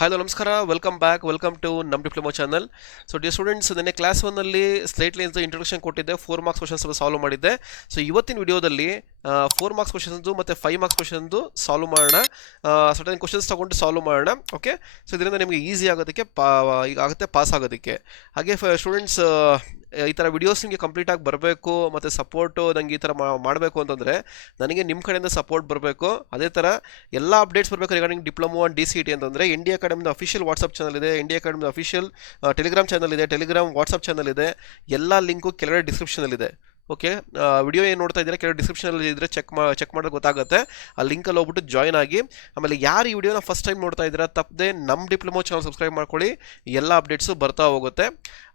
Hello ನಮಸ್ಕಾರ, welcome back, welcome to ನಮ್ diploma channel. So dear students, ನಿನ್ನೆ class 1 straight lines introduction ಕೊಟ್ಟಿದ್ದೆ, 4 marks questions solve ಮಾಡಿದ್ದೆ. So ಇವತ್ತಿನ ವಿಡಿಯೋದಲ್ಲಿ 4 ಮಾರ್ಕ್ಸ್ ಕ್ವಶನ್ಸ್ ಮತ್ತು 5 ಮಾರ್ಕ್ಸ್ ಕ್ವಶನ್ ಸಾಲ್ವ್ ಮಾಡೋಣ. ಸರ್ಟನ್ ಕ್ವಶನ್ಸ್ ತಗೊಂಡು ಸಾಲ್ವ್ ಮಾಡೋಣ. ಓಕೆ, ಸೊ ಇದರಿಂದ ನಿಮಗೆ ಈಸಿ ಆಗೋದಕ್ಕೆ ಈಗ ಆಗುತ್ತೆ, ಪಾಸ್ ಆಗೋದಕ್ಕೆ. ಹಾಗೆ ಸ್ಟೂಡೆಂಟ್ಸ್, ಈ ಥರ ವಿಡಿಯೋಸ್ ನಿಮಗೆ ಕಂಪ್ಲೀಟಾಗಿ ಬರಬೇಕು ಮತ್ತು ಸಪೋರ್ಟು ನಂಗೆ ಈ ಥರ ಮಾಡಬೇಕು ಅಂತಂದರೆ ನನಗೆ ನಿಮ್ಮ ಕಡೆಯಿಂದ ಸಪೋರ್ಟ್ ಬರಬೇಕು. ಅದೇ ಥರ ಎಲ್ಲ ಅಪ್ಡೇಟ್ಸ್ ಬರಬೇಕು ರಿಗಾರ್ಡಿಂಗ್ ಡಿಪ್ಲೊಮೋ ಆ್ಯಂಡ್ DCET ಅಂತಂದರೆ ಇಂಡಿಯಾ ಅಕಾಡೆಮಿದ ಅಫಿಷಿಯಲ್ ವಾಟ್ಸಪ್ ಚಾನಲ್ ಇದೆ, ಇಂಡಿಯಾ ಅಕಾಡೆಮಿದ ಅಫಿಷಿಯಲ್ ಟೆಲಿಗ್ರಾಮ್ ಚಾನಲ್ ಇದೆ, ಟೆಲಿಗ್ರಾಮ್ ವಾಟ್ಸಪ್ ಚಾನಲ್ ಇದೆ. ಎಲ್ಲ ಲಿಂಕು ಕೆಳಗಡೆ ಡಿಸ್ಕ್ರಿಪ್ಷನಲ್ಲಿದೆ. ಓಕೆ, ವಿಡಿಯೋ ಏನು ನೋಡ್ತಾ ಇದ್ದೀರಾ ಕೆಳಗಡೆ ಡಿಸ್ಕ್ರಿಪ್ಷನಲ್ಲಿ ಇದ್ದರೆ ಚೆಕ್ ಮಾಡೋದು ಗೊತ್ತಾಗುತ್ತೆ. ಆ ಲಿಂಕಲ್ಲಿ ಹೋಗ್ಬಿಟ್ಟು ಜಾಯ್ನ್ ಆಗಿ. ಆಮೇಲೆ ಯಾರು ಈ ವಿಡಿಯೋನ ಫಸ್ಟ್ ಟೈಮ್ ನೋಡ್ತಾ ಇದ್ದೀರಾ ತಪ್ಪದೆ ನಮ್ಮ ಡಿಪ್ಲೊಮೋ ಚಾನಲ್ ಸಬ್ಸ್ಕ್ರೈಬ್ ಮಾಡ್ಕೊಳ್ಳಿ, ಎಲ್ಲ ಅಪ್ಡೇಟ್ಸು ಬರ್ತಾ ಹೋಗುತ್ತೆ.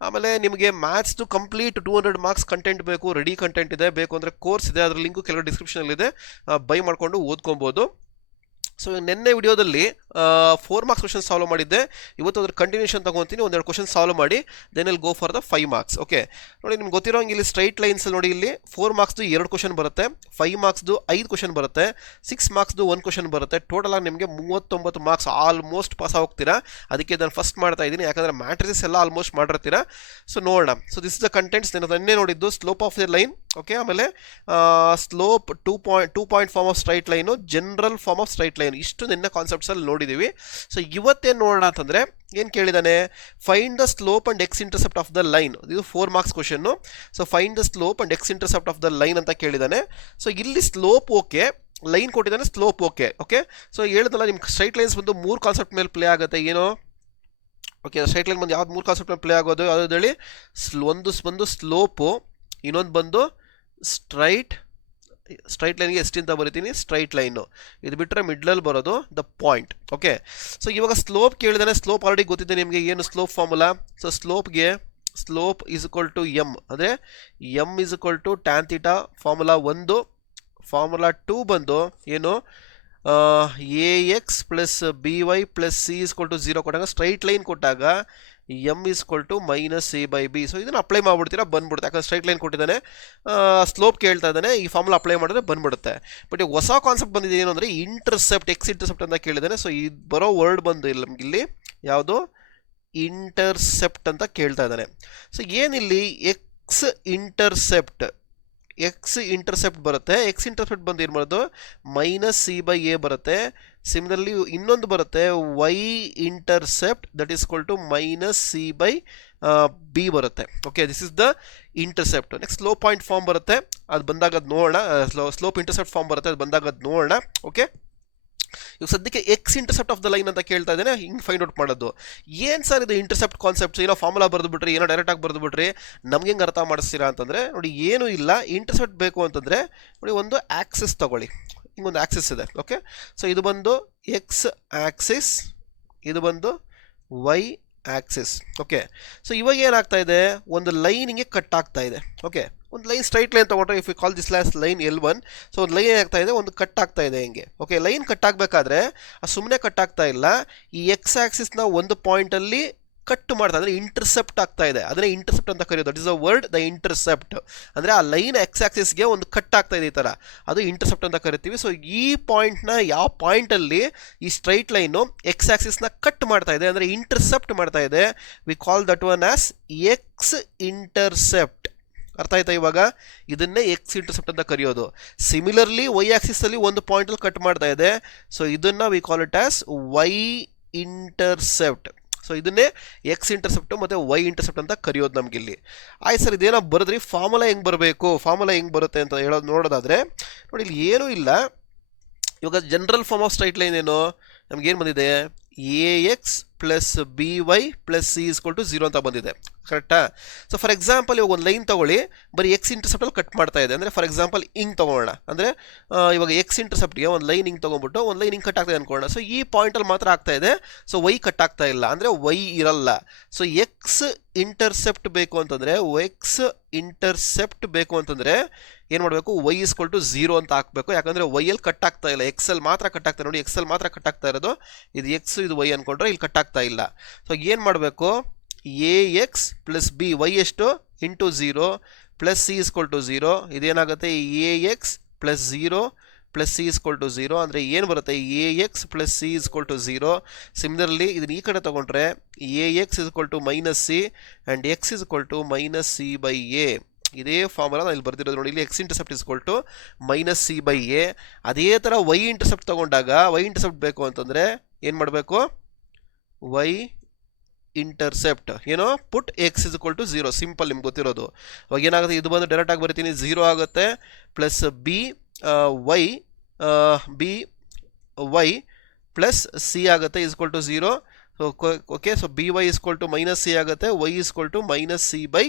ಆಮೇಲೆ ನಿಮಗೆ ಮ್ಯಾಥ್ಸ್ದು ಕಂಪ್ಲೀಟ್ 200 ಮಾರ್ಕ್ಸ್ ಕಂಟೆಂಟ್ ಬೇಕು, ರೆಡಿ ಕಂಟೆಂಟ್ ಇದೆ. ಬೇಕು ಅಂದರೆ ಕೋರ್ಸ್ ಇದೆ, ಅದರ ಲಿಂಕು ಕೆಳಗಡೆ ಡಿಸ್ಕ್ರಿಪ್ಷನಲ್ಲಿದೆ, ಬೈ ಮಾಡಿಕೊಂಡು ಓದ್ಕೊಬೋದು. ಸೊ ನಿನ್ನೆ ವಿಡಿಯೋದಲ್ಲಿ 4 ಮಾರ್ಕ್ಸ್ ಕ್ವಶನ್ ಸಾಲ್ವ್ ಮಾಡಿದ್ದೆ. ಇವತ್ತು ಅದ್ರ ಕಂಟಿನ್ಯೂಷನ್ ತಗೊತೀನಿ, ಒಂದೆರಡು ಕ್ವಶನ್ ಸಾಲ್ವ್ ಮಾಡಿ then will go for the 5 marks. Okay, ನೋಡಿ ನಿಮ್ಗೆ ಗೊತ್ತಿರೋಂಗೆ ಇಲ್ಲಿ ಸ್ಟ್ರೈಟ್ ಲೈನ್ಸ್ ನೋಡಿ, ಇಲ್ಲಿ 4 ಮಾರ್ಕ್ಸ್ದು 2 ಕ್ವಶನ್ ಬರುತ್ತೆ, 5 ಮಾರ್ಕ್ಸ್ದು 5 ಕ್ವಶನ್ ಬರುತ್ತೆ, 6 ಮಾರ್ಕ್ಸ್ದು 1 ಕ್ವಶನ್ ಬರುತ್ತೆ. ಟೋಟಲ್ ಆಗಿ ನಿಮಗೆ 39 ಮಾರ್ಕ್ಸ್, ಆಲ್ಮೋಸ್ಟ್ ಪಾಸ್ ಹೋಗ್ತೀರಾ. ಅದಕ್ಕೆ ನಾನು ಫಸ್ಟ್ ಮಾಡ್ತಾ ಇದ್ದೀನಿ, ಯಾಕಂದರೆ ಮ್ಯಾಟ್ರಿಸಸ್ ಎಲ್ಲ ಆಲ್ಮೋಸ್ಟ್ ಮಾಡಿರ್ತೀರಾ. ಸೊ ನೋಡೋಣ. So this is the contents. ನಾನು ನಿನ್ನೆ ನೋಡಿದ್ದು slope of the line. Okay, ಆಮೇಲೆ slope 2 point form of straight line, general form of straight line, ಇಷ್ಟು ನಿನ್ನೆ ಕಾನ್ಸೆಪ್ಟ್ಸಲ್ಲಿ ನೋಡಿದ್ದೀವಿ. ಸೊ ಇವತ್ತೇನು ನೋಡೋಣ ಅಂತಂದರೆ, ಏನು ಕೇಳಿದ್ದಾನೆ, find the slope and x intercept of the line. ಇದು 4 marks question. So find the slope and x intercept of the line ಅಂತ ಕೇಳಿದ್ದಾನೆ. ಸೊ ಇಲ್ಲಿ ಸ್ಲೋಪ್ ಓಕೆ, ಲೈನ್ ಕೊಟ್ಟಿದ್ದಾನೆ, ಸ್ಲೋಪ್ ಓಕೆ. ಓಕೆ, ಸೊ ಹೇಳಿದ್ನಲ್ಲ ನಿಮ್ಗೆ ಸ್ಟ್ರೈಟ್ ಲೈನ್ಸ್ ಬಂದು 3 concept ಮೇಲೆ play ಆಗುತ್ತೆ. ಏನೋ ಓಕೆ, ಸ್ಟ್ರೈಟ್ ಲೈನ್ ಬಂದು ಯಾವ್ದು 3 ಕಾನ್ಸೆಪ್ಟ್ ಮೇಲೆ ಪ್ಲೇ ಆಗೋದು ಯಾವ್ದು ಹೇಳಿ? ಒಂದು ಬಂದು ಸ್ಲೋಪು, ಇನ್ನೊಂದು ಬಂದು ಸ್ಟ್ರೈಟ್ ಲೈನ್ಗೆ ಎಷ್ಟಿಂತ ಬರಿತೀನಿ, ಸ್ಟ್ರೈಟ್ ಲೈನು. ಇದು ಬಿಟ್ಟರೆ ಮಿಡ್ಲಲ್ಲಿ ಬರೋದು ದ ಪಾಯಿಂಟ್. ಓಕೆ, ಸೊ ಇವಾಗ ಸ್ಲೋಪ್ ಕೇಳಿದಾನೆ. ಸ್ಲೋಪ್ ಆಲ್ರೆಡಿ ಗೊತ್ತಿದೆ ನಿಮಗೆ, ಏನು ಸ್ಲೋಪ್ ಫಾರ್ಮುಲಾ. ಸೊ ಸ್ಲೋಪ್ಗೆ slope is equal to m, ಅಂದರೆ m is equal to tan theta. Formula 1. Formula 2 ಬಂದು ಏನು, AX plus BY plus C is equal to 0 ಕೊಟ್ಟಾಗ, ಸ್ಟ್ರೈಟ್ ಲೈನ್ ಕೊಟ್ಟಾಗ m is equal to minus A/B. So ಇದನ್ನು apply ಮಾಡಿಬಿಡ್ತೀರಾ, ಬಂದ್ಬಿಡುತ್ತೆ. ಯಾಕಂದ್ರೆ straight line ಕೊಟ್ಟಿದ್ದಾನೆ, ಸ್ಲೋಪ್ ಕೇಳ್ತಾ ಇದ್ದಾನೆ, ಈ ಫಾರ್ಮುಲಾ ಅಪ್ಲೈ ಮಾಡಿದ್ರೆ ಬಂದ್ಬಿಡುತ್ತೆ. ಬಟ್ ಹೊಸ ಕಾನ್ಸೆಪ್ಟ್ ಬಂದಿದೆ, ಏನು ಅಂದರೆ ಇಂಟರ್ಸೆಪ್ಟ್, ಎಕ್ಸ್ ಇಂಟರ್ಸೆಪ್ಟ್ ಅಂತ ಕೇಳಿದ್ದಾನೆ. ಸೊ ಇದು ಬರೋ ವರ್ಡ್ ಬಂದು ಇಲ್ಲ ನಮ್ಗೆ ಇಲ್ಲಿ ಯಾವುದು, ಇಂಟರ್ಸೆಪ್ಟ್ ಅಂತ ಕೇಳ್ತಾ ಇದ್ದಾನೆ. ಸೊ ಏನಿಲ್ಲಿ ಎಕ್ಸ್ ಇಂಟರ್ಸೆಪ್ಟ್ ಬರುತ್ತೆ. ಎಕ್ಸ್ ಇಂಟರ್ಸೆಪ್ಟ್ ಬಂದು ಏನು ಮಾಡೋದು, -C/A ಬರುತ್ತೆ. ಸಿಮಿಲರ್ಲಿ ಇನ್ನೊಂದು ಬರುತ್ತೆ y intercept, that is equal to -C/B ಬರುತ್ತೆ. Okay, this is the intercept. Next slope point form ಬರುತ್ತೆ, ಅದು ಬಂದಾಗ ಅದು ನೋಡೋಣ. ಸ್ಲೋಪ್ ಇಂಟರ್ಸೆಪ್ಟ್ ಫಾರ್ಮ್ ಬರುತ್ತೆ, ಅದು ಬಂದಾಗ ಅದು ನೋಡೋಣ. ಓಕೆ, ಇವಾಗ ಸದ್ಯಕ್ಕೆ X intercept of the line ಅಂತ ಕೇಳ್ತಾ ಇದ್ದೇನೆ, ಹಿಂಗೆ ಫೈಂಡ್ ಔಟ್ ಮಾಡೋದು. ಏನು ಸರ್ ಇದು ಇಂಟರ್ಸೆಪ್ಟ್ ಕಾನ್ಸೆಪ್ಟ್ಸ್, ಏನೋ ಫಾರ್ಮುಲಾ ಬರೆದು ಬಿಟ್ರಿ, ಏನೋ ಡೈರೆಕ್ಟಾಗಿ ಬರೆದು ಬಿಟ್ರಿ, ನಮ್ಗೆ ಹೆಂಗೆ ಅರ್ಥ ಮಾಡಿಸ್ತೀರಾ ಅಂತಂದರೆ, ನೋಡಿ ಏನೂ ಇಲ್ಲ. ಇಂಟರ್ಸೆಪ್ಟ್ ಬೇಕು ಅಂತಂದರೆ ನೋಡಿ, ಒಂದು ಆಕ್ಸಿಸ್ ತಗೊಳ್ಳಿ, ಹಿಂಗೊಂದು ಆಕ್ಸಿಸ್ ಇದೆ. ಓಕೆ, ಸೊ ಇದು ಬಂದು ಎಕ್ಸ್ ಆಕ್ಸಿಸ್, ಇದು ಬಂದು ವೈ ಆಕ್ಸಿಸ್. ಓಕೆ, ಸೊ ಇವಾಗ ಏನಾಗ್ತಾ ಇದೆ, ಒಂದು ಲೈನ್ ಹಿಂಗೆ ಕಟ್ ಆಗ್ತಾ ಇದೆ. ಓಕೆ, ಒಂದು ಲೈನ್ ಸ್ಟ್ರೈಟ್ ಲೈನ್ ತೊಗೊಂಡ್ರೆ, if you call this line L1. So ಒಂದು ಲೈನ್ ಏನಾಗ್ತಾ ಇದೆ, ಒಂದು ಕಟ್ ಆಗ್ತಾ ಇದೆ ಹಿಂಗೆ. ಓಕೆ, ಲೈನ್ ಕಟ್ ಆಗಬೇಕಾದ್ರೆ ಸುಮ್ಮನೆ ಕಟ್ ಆಗ್ತಾ ಇಲ್ಲ, ಈ ಎಕ್ಸ್ ಆಕ್ಸಿಸ್ನ ಒಂದು ಪಾಯಿಂಟಲ್ಲಿ ಕಟ್ ಮಾಡ್ತಾ, ಅಂದರೆ ಇಂಟರ್ಸೆಪ್ಟ್ ಆಗ್ತಾ ಇದೆ. ಅದನ್ನೇ ಇಂಟರ್ಸೆಪ್ಟ್ ಅಂತ ಕರೆಯೋದು. That is a word, the intercept. ಅಂದರೆ ಆ ಲೈನ್ ಎಕ್ಸ್ ಆಕ್ಸಿಸ್ಗೆ ಒಂದು ಕಟ್ ಆಗ್ತಾ ಇದೆ ಈ ಥರ, ಅದು ಇಂಟರ್ಸೆಪ್ಟ್ ಅಂತ ಕರಿತೀವಿ. ಸೊ ಈ ಪಾಯಿಂಟ್ನ, ಯಾವ ಪಾಯಿಂಟಲ್ಲಿ ಈ ಸ್ಟ್ರೈಟ್ ಲೈನು ಎಕ್ಸ್ ಆಕ್ಸಿಸ್ನ ಕಟ್ ಮಾಡ್ತಾ ಇದೆ, ಅಂದರೆ ಇಂಟರ್ಸೆಪ್ಟ್ ಮಾಡ್ತಾ ಇದೆ, we call that one as X intercept. ಅರ್ಥ ಆಯ್ತಾ ಇವಾಗ? ಇದನ್ನೇ ಎಕ್ಸ್ ಇಂಟರ್ಸೆಪ್ಟ್ ಅಂತ ಕರೆಯೋದು. ಸಿಮಿಲರ್ಲಿ ವೈ ಆಕ್ಸಿಸಲ್ಲಿ ಒಂದು ಪಾಯಿಂಟಲ್ಲಿ ಕಟ್ ಮಾಡ್ತಾ ಇದೆ, ಸೊ ಇದನ್ನು we call it as y intercept. So ಇದನ್ನೇ ಎಕ್ಸ್ ಇಂಟರ್ಸೆಪ್ಟು ಮತ್ತು ವೈ ಇಂಟರ್ಸೆಪ್ಟ್ ಅಂತ ಕರೆಯೋದು ನಮಗಿಲ್ಲಿ. ಆಯ್ತು ಸರ್, ಇದೇನೋ ಬರೆದ್ರಿ, ಫಾರ್ಮುಲಾ ಹೆಂಗೆ ಬರಬೇಕು, ಫಾರ್ಮುಲಾ ಹೆಂಗೆ ಬರುತ್ತೆ ಅಂತ ಹೇಳೋದು ನೋಡೋದಾದರೆ ನೋಡಿ, ಇಲ್ಲಿ ಏನೂ ಇಲ್ಲ. ಇವಾಗ general form of straight line ಏನು ನಮಗೇನು ಬಂದಿದೆ, AX plus BY plus C is equal to 0 ಅಂತ ಬಂದಿದೆ. ಕರೆಕ್ಟಾ? ಸೊ ಫಾರ್ ಎಕ್ಸಾಂಪಲ್ ಇವಾಗ ಒಂದು ಲೈನ್ ತೊಗೊಳ್ಳಿ, ಬರೀ ಎಕ್ಸ್ ಇಂಟರ್ಸೆಪ್ಟಲ್ಲಿ ಕಟ್ ಮಾಡ್ತಾ ಇದೆ. ಅಂದರೆ ಫಾರ್ ಎಕ್ಸಾಂಪಲ್ ಹಿಂಗೆ ತೊಗೊಳ್ಳೋಣ, ಅಂದರೆ ಇವಾಗ ಎಕ್ಸ್ ಇಂಟರ್ಸೆಪ್ಟ್ಗೆ ಒಂದು ಲೈನ್ ಹಿಂಗೆ ತೊಗೊಂಡ್ಬಿಟ್ಟು ಒಂದು ಲೈನ್ ಹಿಂಗೆ ಕಟ್ ಆಗ್ತಾಯಿದೆ ಅನ್ಕೊಳ್ಳೋಣ. ಸೊ ಈ ಪಾಯಿಂಟಲ್ಲಿ ಮಾತ್ರ ಆಗ್ತಾ ಇದೆ, ಸೊ ವೈ ಕಟ್ ಆಗ್ತಾ ಇಲ್ಲ, ಅಂದರೆ ವೈ ಇರಲ್ಲ. ಸೊ ಎಕ್ಸ್ ಇಂಟರ್ಸೆಪ್ಟ್ ಬೇಕು ಅಂತಂದರೆ ಏನು ಮಾಡಬೇಕು, ವೈ ಈಸ್ ಈಕ್ವಲ್ ಟು 0 ಅಂತ ಹಾಕಬೇಕು. ಯಾಕಂದರೆ ವೈಯಲ್ಲಿ ಕಟ್ ಆಗ್ತಾ ಇಲ್ಲ, ಎಕ್ಸಲ್ಲಿ ಮಾತ್ರ ಕಟ್ ಆಗ್ತಾ. ನೋಡಿ ಎಕ್ಸಲ್ಲಿ ಮಾತ್ರ ಕಟ್ ಆಗ್ತಾ ಇರೋದು, ಇದು ಎಕ್ಸ್ ಇದು ವೈ ಅಂದ್ಕೊಂಡ್ರೆ ಇಲ್ಲಿ ಕಟ್ ಆಗ್ತಾ ಇಲ್ಲ. ಸೊ ಏನು ಮಾಡಬೇಕು, AX ಪ್ಲಸ್ B, ವೈ ಎಷ್ಟು into 0 plus C is equal to 0. ಇದೇನಾಗುತ್ತೆ, AX plus 0 plus c is equal to 0 ಅಂದರೆ ಏನು ಬರುತ್ತೆ a x plus c is equal to 0. Similarly ಇದನ್ನ ಈ ಕಡೆ ತೊಗೊಂಡ್ರೆ a x is equal to minus c and x is equal to minus C by a. ಇದೇ formula ನಾನು ಇಲ್ಲಿ ಬರ್ದಿರೋದು ನೋಡಿ. ಇಲ್ಲಿ x intercept is equal to minus C by a. ಅದೇ ಥರ ವೈ ಇಂಟರ್ಸೆಪ್ಟ್ ತೊಗೊಂಡಾಗ ವೈ ಇಂಟರ್ಸೆಪ್ಟ್ ಬೇಕು ಅಂತಂದರೆ ಏನು ಮಾಡಬೇಕು, ವೈ ಇಂಟರ್ಸೆಪ್ಟ್ ಏನೋ put x is equal to 0. Simple, ನಿಮ್ಗೆ ಗೊತ್ತಿರೋದು. ಅವಾಗ ಏನಾಗುತ್ತೆ, ಇದು ಬಂದು ಡೈರೆಕ್ಟಾಗಿ ಬರಿತೀನಿ 0 ಆಗುತ್ತೆ. Plus b y plus c ಆಗುತ್ತೆ is equal to 0. So okay, so b y is equal to minus c ಆಗುತ್ತೆ, y is equal to minus C by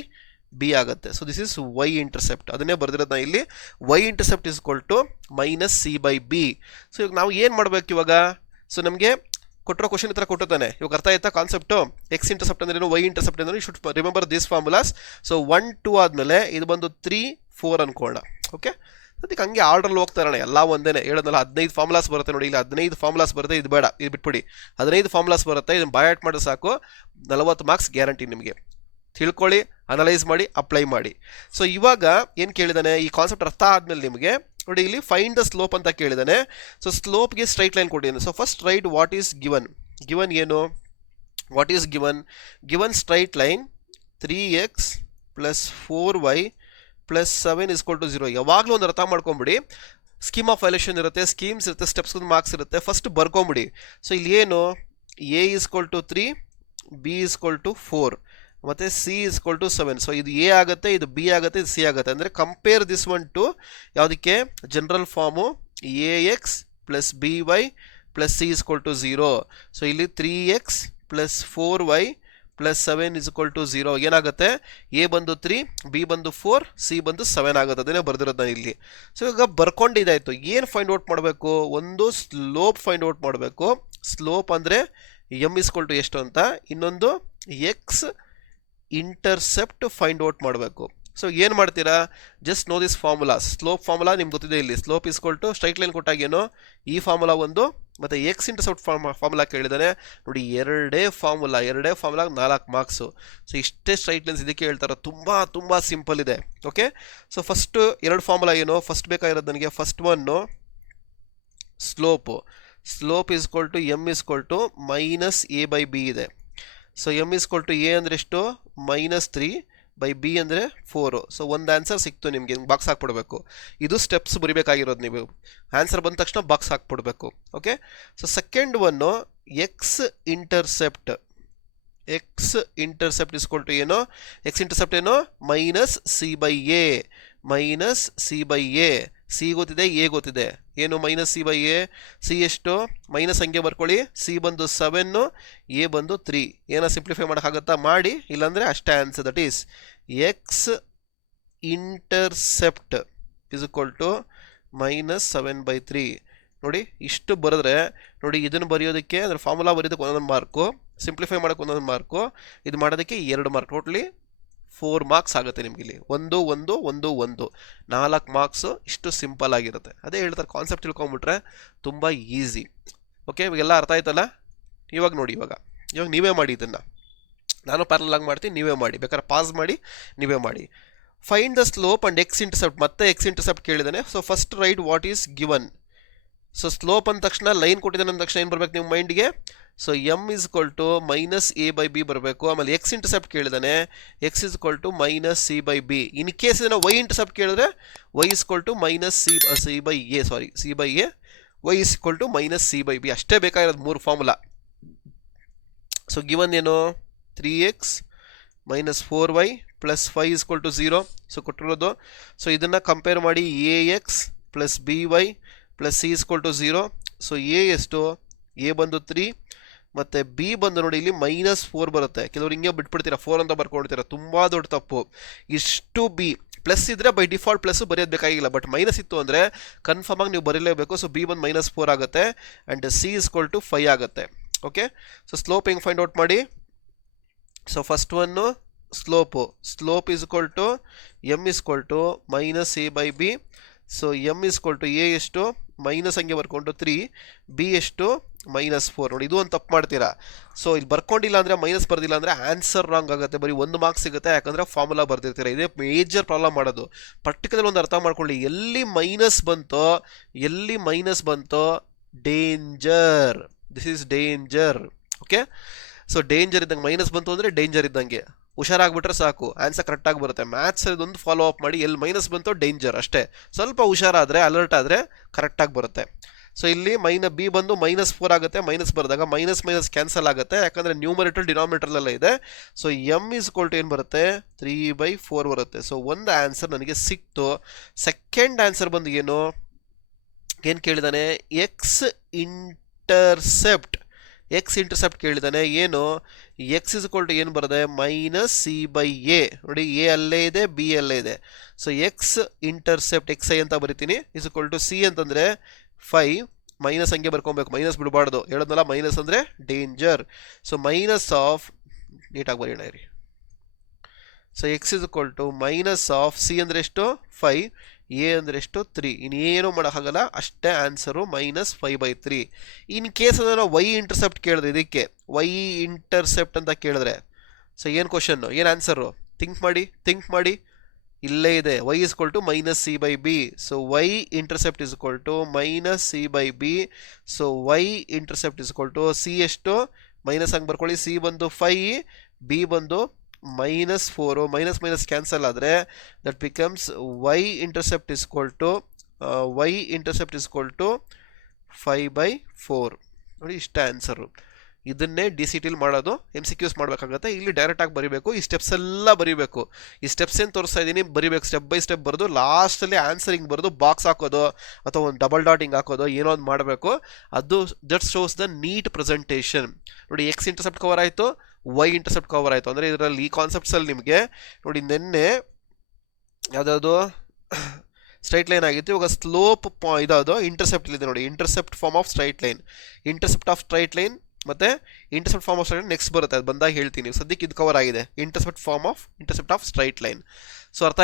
b ಆಗುತ್ತೆ. So this is y intercept. ಅದನ್ನೇ ಬರ್ದಿರೋದು ನಾನು ಇಲ್ಲಿ. Y intercept is equal to minus C by b. So ಇವಾಗ ನಾವು ಏನು ಮಾಡಬೇಕು ಇವಾಗ, ಸೊ ನಮಗೆ ಕೊಟ್ಟಿರೋ ಕ್ವಶನ್ ಈ ಥರ ಕೊಟ್ಟಿದ್ದಾನೆ. ಇವಾಗ ಅರ್ಥ ಆಯ್ತಾ ಕಾನ್ಸೆಪ್ಟು? ಎಕ್ಸ್ ಇಂಟರ್ಸೆಪ್ಟ್ ಅಂದ್ರೆ ವೈ ಇಂಟರ್ಸೆಪ್ಟ್ ಅಂದ್ರೆ you should remember this formulas. So 1 2 ಆದಮೇಲೆ ಇದು ಬಂದು 3 4 ಅನ್ಕೊಳ್ಳೋಣ. ಓಕೆ, ಅದಕ್ಕೆ ಹಂಗೆ ಆರ್ಡ್ರಲ್ಲಿ ಹೋಗ್ತಾ ಇರೋಣ, ಎಲ್ಲ ಒಂದೇ. ಹೇಳೋದಲ್ಲ 15 ಫಾರ್ಮುಲಾಸ್ ಬರುತ್ತೆ ನೋಡಿ. ಇಲ್ಲಿ 15 ಫಾರ್ಮುಲಾಸ್ ಬರುತ್ತೆ, ಇದು ಬೇಡ, ಇದು ಬಿಟ್ಬಿಡಿ. 15 ಫಾರ್ಮುಲಾಸ್ ಬರುತ್ತೆ, ಇದನ್ನು ಬೈ ಆಟ್ ಮಾಡಿದ್ರೆ ಸಾಕು, 40 ಮಾರ್ಕ್ಸ್ ಗ್ಯಾರಂಟಿ ನಿಮಗೆ. ತಿಳ್ಕೊಳ್ಳಿ, ಅನಲೈಸ್ ಮಾಡಿ, ಅಪ್ಲೈ ಮಾಡಿ. ಸೊ ಇವಾಗ ಏನು ಕೇಳಿದಾನೆ, ಈ ಕಾನ್ಸೆಪ್ಟ್ ಅರ್ಥ ಆದಮೇಲೆ ನಿಮಗೆ ನೋಡಿ, ಇಲ್ಲಿ ಫೈಂಡ್ ದ ಸ್ಲೋಪ್ ಅಂತ ಕೇಳಿದಾನೆ. ಸೊ ಸ್ಲೋಪ್ಗೆ ಸ್ಟ್ರೈಟ್ ಲೈನ್ ಕೊಟ್ಟಿದ್ದಾನೆ. So first write what is given. Given ಏನು, what is given straight line 3x plus 4y plus 7 is equal to 0. ಯಾವಾಗಲೂ ಒಂದು ಅರ್ಥ ಮಾಡ್ಕೊಂಬಿಡಿ, ಸ್ಕೀಮ್ ಆಫ್ ವ್ಯಾಲ್ಯೂಷನ್ ಇರುತ್ತೆ, ಸ್ಕೀಮ್ಸ್ ಇರುತ್ತೆ, ಸ್ಟೆಪ್ಸ್ ಮಾರ್ಕ್ಸ್ ಇರುತ್ತೆ. ಫಸ್ಟ್ ಬರ್ಕೊಂಬಿಡಿ. ಸೊ ಇಲ್ಲಿ ಏನು, a is equal to 3, b is equal to 4 ಮತ್ತು ಸಿ ಇಸ್ಕೊಲ್ ಟು 7. ಸೊ ಇದು ಎ ಆಗುತ್ತೆ, ಇದು ಬಿ ಆಗುತ್ತೆ, ಇದು ಸಿ ಆಗುತ್ತೆ. ಅಂದರೆ ಕಂಪೇರ್ ದಿಸ್ ಒನ್ ಟು ಯಾವುದಕ್ಕೆ, general form a x plus b y plus c is equal to 0. So ಇಲ್ಲಿ 3x plus 4y plus 7 is equal to 0. ಏನಾಗುತ್ತೆ, ಎ ಬಂದು 3, ಬಿ ಬಂದು 4, ಸಿ ಬಂದು 7 ಆಗುತ್ತೆ. ಅದನ್ನೇ ಬರ್ದಿರೋದು ನಾನು ಇಲ್ಲಿ. ಸೊ ಈಗ ಬರ್ಕೊಂಡಿದ್ದಾಯಿತು. ಏನು ಫೈಂಡ್ ಔಟ್ ಮಾಡಬೇಕು, ಒಂದು ಸ್ಲೋಪ್ ಫೈಂಡ್ ಔಟ್ ಮಾಡಬೇಕು. ಸ್ಲೋಪ್ ಅಂದರೆ ಎಮ್ ಇಸ್ಕೊಲ್ ಟು ಎಷ್ಟು ಅಂತ, ಇನ್ನೊಂದು ಎಕ್ಸ್ ಇಂಟರ್ಸೆಪ್ಟ್ ಫೈಂಡ್ ಔಟ್ ಮಾಡಬೇಕು. ಸೊ ಏನು ಮಾಡ್ತೀರಾ, just know this formula. Slope formula ನಿಮ್ಗೆ ಗೊತ್ತಿದೆ. ಇಲ್ಲಿ slope is equal to straight line ಕೊಟ್ಟಾಗೇನು ಈ ಫಾರ್ಮುಲಾ ಒಂದು, ಮತ್ತು ಎಕ್ಸ್ ಇಂಟರ್ಸೆಪ್ಟ್ ಫಾರ್ಮುಲಾ ಕೇಳಿದ್ದಾನೆ ನೋಡಿ. ಎರಡೇ ಫಾರ್ಮುಲಾ 4 ಮಾರ್ಕ್ಸು. ಸೊ ಇಷ್ಟೇ ಸ್ಟ್ರೈಟ್ ಲೈನ್ಸ್ ಇದಕ್ಕೆ ಹೇಳ್ತಾರೆ. ತುಂಬ ಸಿಂಪಲ್ ಇದೆ. ಓಕೆ, ಸೊ ಫಸ್ಟ್ 2 ಫಾರ್ಮುಲಾ ಏನು, ಫಸ್ಟ್ ಬೇಕಾಗಿರೋದು ನನಗೆ, first one slope is equal to m is equal to minus a by b ಇದೆ. So m is equal to a ಅಂದರೆ ಎಷ್ಟು, -3 ಬೈ ಬಿ ಅಂದರೆ 4. ಸೊ ಒಂದು ಆನ್ಸರ್ ಸಿಕ್ತು ನಿಮಗೆ, ಬಾಕ್ಸ್ ಹಾಕ್ಬಿಡ್ಬೇಕು. ಇದು ಸ್ಟೆಪ್ಸ್ ಬರಿಬೇಕಾಗಿರೋದು. ನೀವು ಆನ್ಸರ್ ಬಂದ ತಕ್ಷಣ ಬಾಕ್ಸ್ ಹಾಕ್ಬಿಡ್ಬೇಕು. Okay, so second one x intercept is equal to ಏನು, ಎಕ್ಸ್ ಇಂಟರ್ಸೆಪ್ಟ್ ಏನು, minus C by a. C ಗೊತ್ತಿದೆ, ಎ ಗೊತ್ತಿದೆ. ಏನು minus C by a, c ಎಷ್ಟು ಮೈನಸ್ ಹಂಗೆ ಬರ್ಕೊಳ್ಳಿ. ಸಿ ಬಂದು 7, ಎ ಬಂದು 3. ಏನೋ ಸಿಂಪ್ಲಿಫೈ ಮಾಡೋಕ್ಕಾಗತ್ತಾ ಮಾಡಿ, ಇಲ್ಲಾಂದರೆ ಅಷ್ಟೇ answer. That is x intercept is equal to -7/3. ನೋಡಿ ಇಷ್ಟು ಬರೆದ್ರೆ ನೋಡಿ, ಇದನ್ನು ಬರೆಯೋದಕ್ಕೆ ಅಂದರೆ ಫಾರ್ಮುಲಾ ಬರೆಯೋದಕ್ಕೆ 1 ಮಾರ್ಕು, ಸಿಂಪ್ಲಿಫೈ ಮಾಡೋಕ್ಕೆ 1 ಮಾರ್ಕು, ಇದು ಮಾಡೋದಕ್ಕೆ 2 ಮಾರ್ಕ್, ಟೋಟ್ಲಿ 4 ಮಾರ್ಕ್ಸ್ ಆಗುತ್ತೆ ನಿಮ್ಗೆ. ಇಲ್ಲಿ 1 1 1 1 4 ಮಾರ್ಕ್ಸು. ಇಷ್ಟು ಸಿಂಪಲ್ ಆಗಿರುತ್ತೆ. ಅದೇ ಹೇಳ್ತಾರೆ, ಕಾನ್ಸೆಪ್ಟ್ ತಿಳ್ಕೊಂಬಿಟ್ರೆ ತುಂಬ ಈಸಿ. ಓಕೆ, ಇವಾಗೆಲ್ಲ ಅರ್ಥ ಆಯ್ತಲ್ಲ. ಇವಾಗ ನೋಡಿ, ಇವಾಗ ನೀವೇ ಮಾಡಿ ಇದನ್ನು. ನಾನು ಪ್ಯಾರಲಲ್ ಆಗಿ ಮಾಡ್ತೀನಿ, ನೀವೇ ಮಾಡಿ. ಬೇಕಾದ್ರೆ ಪಾಸ್ ಮಾಡಿ, ನೀವೇ ಮಾಡಿ. Find the slope and x intercept. ಮತ್ತೆ ಎಕ್ಸ್ ಇಂಟರ್ಸೆಪ್ಟ್ ಕೇಳಿದ್ದಾನೆ. So first write what is given. So slope ಅಂದ ತಕ್ಷಣ, ಲೈನ್ ಕೊಟ್ಟಿದ್ದಾನೆ ಅಂದ ತಕ್ಷಣ ಏನು ಬರಬೇಕು ನಿಮ್ಮ ಮೈಂಡ್ಗೆ, so m is equal to minus a by b ಬರಬೇಕು. ಆಮೇಲೆ ಎಕ್ಸ್ ಇಂಟರ್ಸೆಪ್ಟ್ ಕೇಳಿದಾನೆ, x is equal to minus C by b. In case ಇದನ್ನು ವೈ ಇಂಟರ್ಸೆಪ್ಟ್ ಕೇಳಿದ್ರೆ y is equal to minus C by a, y is equal to minus C by b. ಅಷ್ಟೇ ಬೇಕಾಗಿರೋದು 3 formula. So given ಏನು, 3x minus 4y plus 5 is equal to 0. So ಕೊಟ್ಟಿರೋದು. So ಇದನ್ನು compare ಮಾಡಿ, a x plus b y plus c is equal to 0. So a ಎಷ್ಟು, a ಬಂದು 3 ಮತ್ತು B ಬಂದು ನೋಡಿ ಇಲ್ಲಿ -4 ಬರುತ್ತೆ. ಕೆಲವರು ಹಿಂಗೆ ಬಿಟ್ಬಿಡ್ತೀರಾ, 4 ಅಂತ ಬರ್ಕೊಳ್ತೀರಾ, ತುಂಬ ದೊಡ್ಡ ತಪ್ಪು. ಇಷ್ಟು ಬಿ ಪ್ಲಸ್ ಇದ್ದರೆ ಬೈ ಡಿಫಾಲ್ಟ್ ಪ್ಲಸ್ಸು ಬರೆಯೋದು ಬೇಕಾಗಿಲ್ಲ. ಬಟ್ ಮೈನಸ್ ಇತ್ತು ಅಂದರೆ ಕನ್ಫರ್ಮ್ ಆಗಿ ನೀವು ಬರೀಲೇಬೇಕು. ಸೊ ಬಿ ಬಂದು -4 ಆಗುತ್ತೆ and c is equal to 5 ಆಗುತ್ತೆ. ಓಕೆ, ಸೊ ಸ್ಲೋಪ್ ಹೆಂಗೆ ಫೈಂಡ್ ಔಟ್ ಮಾಡಿ. So first one slope is equal to m is equal to minus a by b. So m is equal to a ಎಷ್ಟು, minus ಹಂಗೆ ಬರ್ಕೊಂಡು 3 B ಎಷ್ಟು -4 ನೋಡಿ ಇದು ಒಂದು ತಪ್ಪು ಮಾಡ್ತೀರಾ. ಸೊ ಇಲ್ಲಿ ಬರ್ಕೊಂಡಿಲ್ಲ ಅಂದರೆ ಮೈನಸ್ ಬರ್ದಿಲ್ಲ ಅಂದರೆ ಆನ್ಸರ್ ರಾಂಗ್ ಆಗುತ್ತೆ, ಬರೀ 1 ಮಾರ್ಕ್ಸ್ ಸಿಗುತ್ತೆ, ಯಾಕಂದರೆ ಫಾರ್ಮುಲಾ ಬರ್ದಿರ್ತೀರ. ಇದೇ ಮೇಜರ್ ಪ್ರಾಬ್ಲಮ್ ಮಾಡೋದು. ಪರ್ಟಿಕ್ಯುಲರ್ ಒಂದು ಅರ್ಥ ಮಾಡ್ಕೊಳ್ಳಿ, ಎಲ್ಲಿ ಮೈನಸ್ ಬಂತೋ danger, this is danger. Okay, so danger ಇದ್ದಂಗೆ, ಮೈನಸ್ ಬಂತು ಅಂದರೆ ಡೇಂಜರ್ ಇದ್ದಂಗೆ, ಹುಷಾರಾಗ್ಬಿಟ್ರೆ ಸಾಕು, ಆನ್ಸರ್ ಕರೆಕ್ಟಾಗಿ ಬರುತ್ತೆ. ಮ್ಯಾಥ್ಸ್ ಇದೊಂದು ಫಾಲೋ ಅಪ್ ಮಾಡಿ, ಎಲ್ಲಿ ಮೈನಸ್ ಬಂತು ಡೇಂಜರ್ ಅಷ್ಟೇ, ಸ್ವಲ್ಪ ಹುಷಾರಾದರೆ ಅಲರ್ಟ್ ಆದರೆ ಕರೆಕ್ಟಾಗಿ ಬರುತ್ತೆ. ಸೊ ಇಲ್ಲಿ ಬಿ ಬಂದು -4 ಆಗುತ್ತೆ, ಮೈನಸ್ ಬರೆದಾಗ ಮೈನಸ್ ಕ್ಯಾನ್ಸಲ್ ಆಗುತ್ತೆ, ಯಾಕಂದರೆ ನ್ಯೂಮರೇಟರ್ ಡಿನಾಮಿನೇಟರ್ಲೆಲ್ಲ ಇದೆ. So m is equal to ಏನು ಬರುತ್ತೆ 3/4 ಬರುತ್ತೆ. ಸೊ ಒಂದು ಆನ್ಸರ್ ನನಗೆ ಸಿಕ್ತು. ಸೆಕೆಂಡ್ ಆನ್ಸರ್ ಬಂದು ಏನು ಕೇಳಿದಾನೆ, ಎಕ್ಸ್ ಇಂಟರ್ಸೆಪ್ಟ್ ಕೇಳಿದಾನೆ. ಏನು ಎಕ್ಸ್ ಇಸ್ ಈಕ್ವಲ್ ಟು ಏನು ಬರುತ್ತೆ -c/a. ನೋಡಿ ಎ ಅಲ್ಲೇ ಇದೆ, ಬಿ ಅಲ್ಲೇ ಇದೆ. ಸೊ ಎಕ್ಸ್ ಇಂಟರ್ಸೆಪ್ಟ್ xi ಅಂತ ಬರಿತೀನಿ, ಇಸ್ ಈಕ್ವಲ್ ಟು ಸಿ ಅಂತಂದರೆ 5, ಮೈನಸ್ ಹಂಗೆ ಬರ್ಕೊಬೇಕು, ಮೈನಸ್ ಬಿಡಬಾರ್ದು, ಹೇಳೋದಲ್ಲ ಮೈನಸ್ ಅಂದರೆ ಡೇಂಜರ್. ಸೊ ಮೈನಸ್ ಆಫ್, ನೀಟಾಗಿ ಬರೆಯೋಣ ಇರಿ. So x is equal to minus of C ಅಂದರೆ ಎಷ್ಟು 5, ಎ ಅಂದರೆ ಎಷ್ಟು 3. ಇನ್ನೇನು ಮಾಡೋಕ್ಕಾಗಲ್ಲ, ಅಷ್ಟೇ ಆನ್ಸರು -5/3. ಇನ್ ಕೇಸ್ ಅದನ್ನು ವೈ ಇಂಟರ್ಸೆಪ್ಟ್ ಕೇಳಿದ್ರೆ, ಇದಕ್ಕೆ ವೈ ಇಂಟರ್ಸೆಪ್ಟ್ ಅಂತ ಕೇಳಿದ್ರೆ, ಸೊ ಏನು ಕ್ವಶನ್ನು, ಏನು ಆನ್ಸರು, ಥಿಂಕ್ ಮಾಡಿ, ಇಲ್ಲೇ ಇದೆ. y is equal to -c/b. So y intercept is equal to -c/b. So y intercept is equal to c ಎಷ್ಟು ಮೈನಸ್ ಹಂಗೆ ಬರ್ಕೊಳ್ಳಿ, c ಬಂದು 5, b ಬಂದು -4, ಮೈನಸ್ ಕ್ಯಾನ್ಸಲ್ ಆದರೆ that becomes y intercept is equal to 5/4. ನೋಡಿ ಇಷ್ಟ answer. ಇದನ್ನೇ DCTಲಿ ಮಾಡೋದು, MCQs ಮಾಡಬೇಕಾಗತ್ತೆ. ಇಲ್ಲಿ ಡೈರೆಕ್ಟಾಗಿ ಬರೀಬೇಕು, ಈ ಸ್ಟೆಪ್ಸ್ ಎಲ್ಲ ಬರೀಬೇಕು. ಈ ಸ್ಟೆಪ್ಸ್ ಏನು ತೋರಿಸ್ತಾ ಇದ್ದೀನಿ, ಬರೀಬೇಕು ಸ್ಟೆಪ್ ಬೈ ಸ್ಟೆಪ್ ಬರೆದು ಲಾಸ್ಟಲ್ಲಿ ಆನ್ಸರ್ ಹಿಂಗೆ ಬರೆದು ಬಾಕ್ಸ್ ಹಾಕೋದು ಅಥವಾ ಒಂದು ಡಬಲ್ ಡಾಟಿಂಗ್ ಹಾಕೋದು, ಏನೋ ಒಂದು ಮಾಡಬೇಕು. ಅದು that shows the neat presentation. ನೋಡಿ ಎಕ್ಸ್ ಇಂಟರ್ಸೆಪ್ಟ್ ಕವರ್ ಆಯಿತು, ವೈ ಇಂಟರ್ಸೆಪ್ಟ್ ಕವರ್ ಆಯಿತು. ಅಂದರೆ ಇದರಲ್ಲಿ ಈ ಕಾನ್ಸೆಪ್ಟ್ಸಲ್ಲಿ ನಿಮಗೆ ನೋಡಿ ನಿನ್ನೆ ಯಾವುದಾವುದು ಸ್ಟ್ರೈಟ್ ಲೈನ್ ಆಗಿತ್ತು, ಇವಾಗ ಸ್ಲೋಪ್ ಇದಾವುದು ಇಂಟರ್ಸೆಪ್ಟ್ ಇದೆ. ನೋಡಿ intercept form of straight line ಮತ್ತು intercept form of straight line next ಬರುತ್ತೆ, ಅದು ಬಂದಾಗ ಹೇಳ್ತೀನಿ. ಸದ್ಯಕ್ಕೆ ಇದು ಕವರ್ ಆಗಿದೆ, intercept of straight line. So ಅರ್ಥ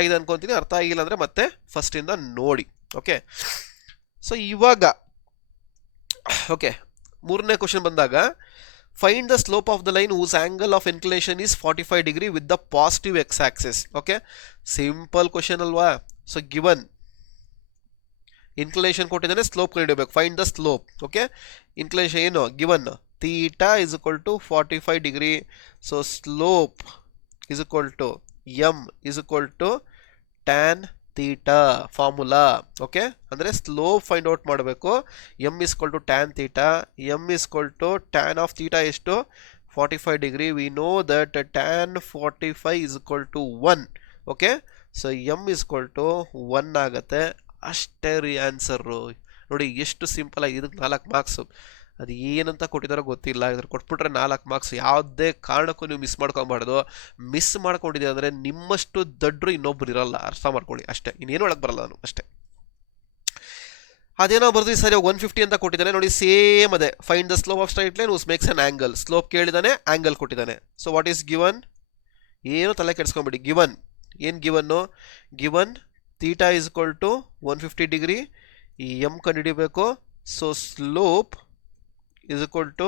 ಆಗಿದೆ ಅನ್ಕೊತೀನಿ. ಅರ್ಥ ಆಗಿಲ್ಲ ಅಂದರೆ ಮತ್ತೆ ಫಸ್ಟಿಂದ ನೋಡಿ. ಓಕೆ, ಸೊ ಇವಾಗ ಓಕೆ ಮೂರನೇ ಕ್ವಶನ್ ಬಂದಾಗ, find the slope of the line whose angle of inclination is 45 degree with the positive x axis. Okay, simple question ಅಲ್ವಾ. ಸೊ ಗಿವನ್ ಇನ್ಕ್ಲಿನೇಷನ್ ಕೊಟ್ಟಿದ್ದಾನೆ, ಸ್ಲೋಪ್ ಕಂಡುಹಿಡಿಯಬೇಕು, find the slope. Okay, inclination ಏನು given, theta is equal to 45 degree. So slope is equal to m is equal to tan theta formula. Okay, ಅಂದರೆ slope find out ಮಾಡಬೇಕು. M is equal to tan theta, m is equal to tan of theta ಎಷ್ಟು 45 degree. We know that tan 45 is equal to 1. Okay, so m is equal to 1 ಆಗುತ್ತೆ. ಅಷ್ಟೇ ರೀ answer. ನೋಡಿ ಎಷ್ಟು simple ಆಗಿ, ಇದಕ್ಕೆ 4 marks. ಅದು ಏನಂತ ಕೊಟ್ಟಿದ್ದಾರೋ ಗೊತ್ತಿಲ್ಲ, ಇದ್ರ ಕೊಟ್ಬಿಟ್ರೆ 4 ಮಾರ್ಕ್ಸ್. ಯಾವುದೇ ಕಾರಣಕ್ಕೂ ನೀವು ಮಿಸ್ ಮಾಡ್ಕೊಬಾರ್ದು. ಮಿಸ್ ಮಾಡ್ಕೊಂಡಿದ್ದೀವಿ ಅಂದರೆ ನಿಮ್ಮಷ್ಟು ದಡ್ರು ಇನ್ನೊಬ್ರು ಇರಲ್ಲ, ಅರ್ಥ ಮಾಡ್ಕೊಳ್ಳಿ ಅಷ್ಟೇ. ಇನ್ನೇನು ಒಳಗೆ ಬರಲ್ಲ ನಾನು ಅಷ್ಟೇ. ಅದೇನೋ ಬರ್ದು ಸರಿ 150 ಅಂತ ಕೊಟ್ಟಿದ್ದಾನೆ. ನೋಡಿ ಸೇಮ್ ಅದೇ, find the slope of straight line whose makes an angle. Slope ಕೇಳಿದ್ದಾನೆ, ಆಂಗಲ್ ಕೊಟ್ಟಿದ್ದಾನೆ. ಸೊ ವಾಟ್ ಈಸ್ ಗಿವನ್, ಏನು ತಲೆ ಕೆಡಿಸ್ಕೊಂಬಿಡಿ. ಏನು given theta is equal to 150 degree, ಈ ಎಮ್ ಕಂಡುಹಿಡಿಬೇಕು. So slope is equal to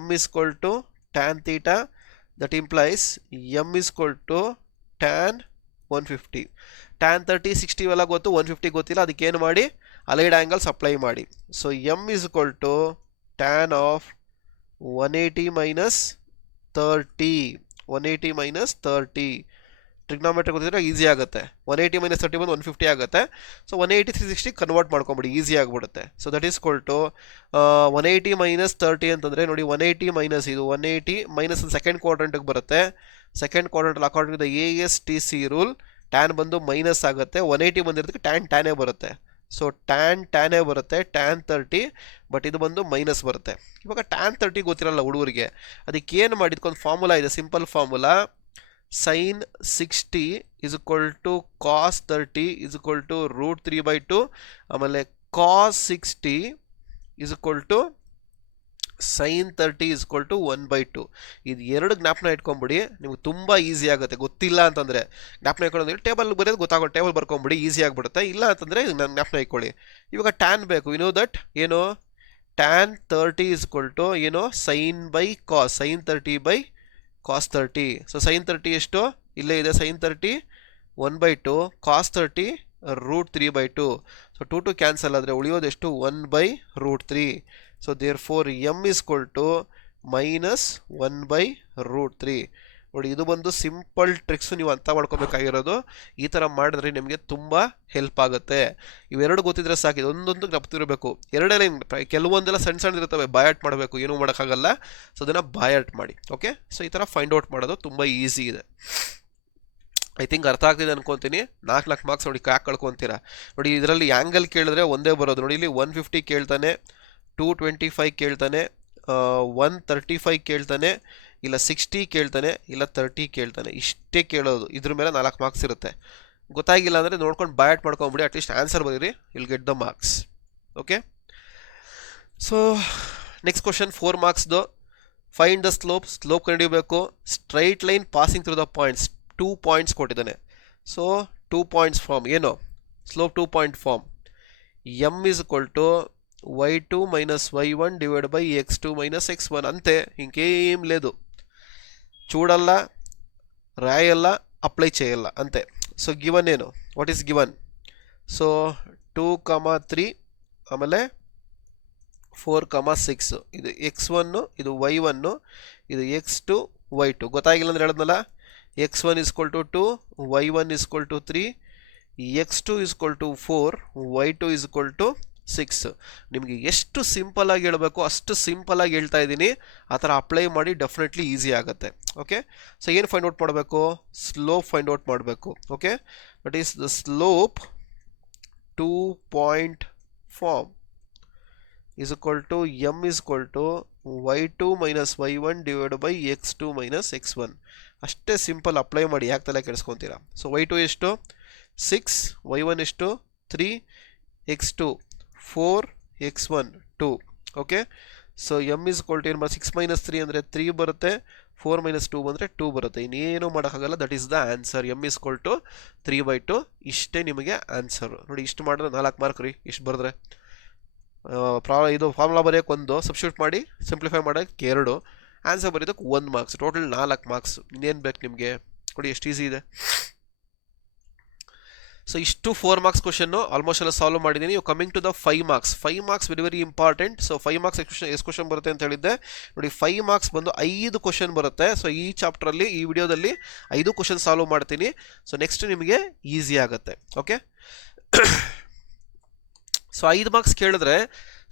m is equal to tan theta, that implies m is equal to tan 150. tan 30 60 ಎಲ್ಲ ಗೊತ್ತು, 150 ಗೊತ್ತಿಲ್ಲ, ಅದಕ್ಕೆ ಏನು ಮಾಡಿ ಅಲೈಡ್ ಆಂಗಲ್ಸ್ ಅಪ್ಲೈ ಮಾಡಿ. So m is equal to tan of 180 minus 30. Trigonometry ಗೊತ್ತಿದ್ರೆ easy ಆಗುತ್ತೆ. 180 minus 30 ಬಂದು 150 ಆಗುತ್ತೆ. ಸೊ 180 360 ಕನ್ವರ್ಟ್ ಮಾಡ್ಕೊಂಬಿಡಿ, ಈಸಿ ಆಗಿಬಿಡುತ್ತೆ. So that is equal to 180 minus 30 ಅಂತಂದರೆ ನೋಡಿ 180 ಮೈನಸ್ ಇದು 180 ಮೈನಸ್ ಸೆಕೆಂಡ್ ಕ್ವಾಡ್ರೆಂಟ್ಗೆ ಬರುತ್ತೆ. ಸೆಕೆಂಡ್ ಕ್ವಾಡ್ರೆಂಟಲ್ಲಿ according the ASTC rule tan ಬಂದು ಮೈನಸ್ ಆಗುತ್ತೆ. 180 ಬಂದಿರೋದಕ್ಕೆ ಟ್ಯಾನೇ ಬರುತ್ತೆ. ಸೊ ಟ್ಯಾನೇ ಬರುತ್ತೆ, ಟ್ಯಾನ್ 30, ಬಟ್ ಇದು ಬಂದು ಮೈನಸ್ ಬರುತ್ತೆ. ಇವಾಗ ಟ್ಯಾನ್ 30 ಗೊತ್ತಿರಲ್ಲ ಹುಡುಗರಿಗೆ, ಅದಕ್ಕೆ ಏನು ಮಾಡಿದ್ಕೊಂದು ಫಾರ್ಮುಲಾ ಇದೆ, simple formula. sin 60 is equal to cos 30 is equal to √3/2. ಆಮೇಲೆ cos 60 is equal to sin 30 is equal to 1/2. ಇದು ಎರಡು ಜ್ಞಾಪನ ಇಟ್ಕೊಂಬಿಡಿ, ನಿಮ್ಗೆ ತುಂಬ ಈಸಿ ಆಗುತ್ತೆ. ಗೊತ್ತಿಲ್ಲ ಅಂತಂದರೆ ಜ್ಞಾಪನ ಇಟ್ಕೊಂಡ್ರೆ ಟೇಬಲ್ ಬರೆಯೋದು ಗೊತ್ತಾಗುತ್ತೆ, ಟೇಬಲ್ ಬರ್ಕೊಂಬಿಡಿ, ಈಸಿ ಆಗಿಬಿಡುತ್ತೆ. ಇಲ್ಲ ಅಂತಂದರೆ ನಾನು ಜ್ಞಾಪನ ಇಟ್ಕೊಳ್ಳಿ. ಇವಾಗ ಟ್ಯಾನ್ ಬೇಕು, ಯು ನೋ ದಟ್ ಏನು tan 30 is equal to ಏನು sin by cos, sin 30 by cos 30. So sin 30 ಎಷ್ಟು ಇಲ್ಲೇ ಇದೆ, sin 30 1/2, cos 30 √3/2. ಸೊ 2 ಕ್ಯಾನ್ಸಲ್ ಆದರೆ ಉಳಿಯೋದೆಷ್ಟು 1/√3. So therefore m is equal to -1/√3. ನೋಡಿ, ಇದು ಬಂದು ಸಿಂಪಲ್ ಟ್ರಿಕ್ಸ್, ನೀವು ಅರ್ಥ ಮಾಡ್ಕೋಬೇಕಾಗಿರೋದು. ಈ ಥರ ಮಾಡಿದ್ರೆ ನಿಮಗೆ ತುಂಬ ಹೆಲ್ಪ್ ಆಗುತ್ತೆ. ಇವೆರಡು ಗೊತ್ತಿದ್ರೆ ಸಾಕು, ಇದೊಂದೊಂದು ಜ್ಞಾಪತಿರಬೇಕು. ಎರಡೇ ಲೈನ್, ಕೆಲವೊಂದೆಲ್ಲ ಸಣ್ಣ ಸಣ್ಣದಿರ್ತವೆ, ಬಾಯಟ್ ಮಾಡಬೇಕು, ಏನೂ ಮಾಡೋಕ್ಕಾಗಲ್ಲ. ಸೊ ಅದನ್ನು ಬಾಯಟ್ ಮಾಡಿ. ಓಕೆ, ಸೊ ಈ ಥರ ಫೈಂಡ್ ಔಟ್ ಮಾಡೋದು ತುಂಬ ಈಸಿ ಇದೆ. ಐ ಥಿಂಕ್ ಅರ್ಥ ಆಗ್ತಿದೆ ಅನ್ಕೊತೀನಿ. 4 ಮಾರ್ಕ್ಸ್ ನೋಡಿ ಯಾಕೆ ಕಳ್ಕೊತೀರಾ ನೋಡಿ. ಇದರಲ್ಲಿ ಆ್ಯಂಗಲ್ ಕೇಳಿದ್ರೆ ಒಂದೇ ಬರೋದು ನೋಡಿ. ಇಲ್ಲಿ 150 ಕೇಳ್ತಾನೆ, 225 ಕೇಳ್ತಾನೆ, 135 ಕೇಳ್ತಾನೆ, ಇಲ್ಲ 60 ಕೇಳ್ತಾನೆ, ಇಲ್ಲ 30 ಕೇಳ್ತಾನೆ. ಇಷ್ಟೇ ಕೇಳೋದು. ಇದ್ರ ಮೇಲೆ 4 ಮಾರ್ಕ್ಸ್ ಇರುತ್ತೆ. ಗೊತ್ತಾಗಿಲ್ಲ ಅಂದರೆ ನೋಡ್ಕೊಂಡು ಬಾಯಟ್ ಮಾಡ್ಕೊಂಬಿಡಿ, ಅಟ್ಲೀಸ್ಟ್ ಆನ್ಸರ್ ಬರೀರಿ, will get the marks. Okay, so next question 4 ಮಾರ್ಕ್ಸ್ದು. Find the slope. ಸ್ಲೋಪ್ ಕಂಡುಹಿಡಿಯಬೇಕು. Straight line passing through the points. 2 points ಕೊಟ್ಟಿದ್ದಾನೆ. ಸೊ 2 ಪಾಯಿಂಟ್ಸ್ ಫಾರ್ಮ್ ಏನು, slope 2 point form. m is equal to y2 minus y1 divided by x2 minus x1. అంతే, ఇంకేం లేదు. చూడಲ್ಲ, రాయಲ್ಲ, apply చేయಲ್ಲ, అంతే. So given ಏನು, what is given? So 2, 3 ಆಮೇಲೆ 4, 6. ಇದು x1, ಇದು y1, ಇದು x2, y2. ಗೊತ್ತಾಗಿಲ್ಲ ಅಂದ್ರೆ ಹೇಳಿದ್ನಲ್ಲ, x1 is equal to 2, y1 is equal to 3, x2 is equal to 4, y2 is equal to 6. ನಿಮಗೆ ಎಷ್ಟು ಸಿಂಪಲ್ ಆಗಿ ಹೇಳಬೇಕು ಅಷ್ಟು ಸಿಂಪಲ್ ಆಗಿ ಹೇಳ್ತಾ ಇದ್ದೀನಿ. ಆ ಥರ ಅಪ್ಲೈ ಮಾಡಿ, ಡೆಫಿನೆಟ್ಲಿ ಈಸಿ ಆಗುತ್ತೆ. ಓಕೆ, ಸೊ ಏನು ಫೈಂಡ್ ಔಟ್ ಮಾಡಬೇಕು? ಸ್ಲೋಪ್ ಫೈಂಡ್ ಔಟ್ ಮಾಡಬೇಕು. Okay, that is the slope 2 point form is equal to m is equal to y2 minus y1 divided by x2 minus x1. ಅಷ್ಟೇ simple, apply ಮಾಡಿ, ಯಾಕೆ ತಲೆ ಕೆಡಿಸ್ಕೊತೀರಾ? So y2 ಎಷ್ಟು 6, y1 ಎಷ್ಟು 3, x2 4, x1 2. Okay, so m is equal to 6 minus 3 ಅಂದರೆ 3 ಬರುತ್ತೆ, 4 minus 2 ಬಂದರೆ 2 ಬರುತ್ತೆ. ಇನ್ನೇನು ಮಾಡೋಕ್ಕಾಗಲ್ಲ. That is the answer. m is equal to 3/2. ಇಷ್ಟೇ ನಿಮಗೆ ಆನ್ಸರ್. ನೋಡಿ, ಇಷ್ಟು ಮಾಡಿದ್ರೆ 4 ಮಾರ್ಕ್ ರೀ. ಇಷ್ಟು ಬರೆದ್ರೆ ಇದು ಫಾರ್ಮುಲಾ ಬರೆಯೋಕೆ 1, ಸಬ್ಸ್ಟಿಟ್ಯೂಟ್ ಮಾಡಿ ಸಿಂಪ್ಲಿಫೈ ಮಾಡೋಕ್ಕೆ 2, ಆನ್ಸರ್ ಬರೆಯೋದಕ್ಕೆ 1 ಮಾರ್ಕ್ಸ್. Total 4 marks. ಇನ್ನೇನು ಬೇಕು ನಿಮಗೆ? ನೋಡಿ ಎಷ್ಟು ಈಸಿ ಇದೆ. ಸೊ ಇಷ್ಟು 4 ಮಾರ್ಕ್ಸ್ ಕ್ವಶನ್ನು ಆಲ್ಮೋಸ್ಟ್ ಎಲ್ಲ ಸಾಲ್ವ್ ಮಾಡಿದ್ದೀನಿ. You coming to the 5 marks. 5 marks very very important. So 5 marks ಎಷ್ಟು ಕ್ವಶನ್ ಬರುತ್ತೆ ಅಂತ ಹೇಳಿದ್ದೆ ನೋಡಿ. 5 ಮಾರ್ಕ್ಸ್ ಬಂದು 5 ಕ್ವಶನ್ ಬರುತ್ತೆ. ಸೊ ಈ ಚಾಪ್ಟ್ರಲ್ಲಿ, ಈ ವಿಡಿಯೋದಲ್ಲಿ 5 ಕ್ವಶನ್ ಸಾಲ್ವ್ ಮಾಡ್ತೀನಿ. ಸೊ ನೆಕ್ಸ್ಟ್ ನಿಮಗೆ ಈಸಿ ಆಗುತ್ತೆ. ಓಕೆ, ಸೊ 5 ಮಾರ್ಕ್ಸ್ ಕೇಳಿದ್ರೆ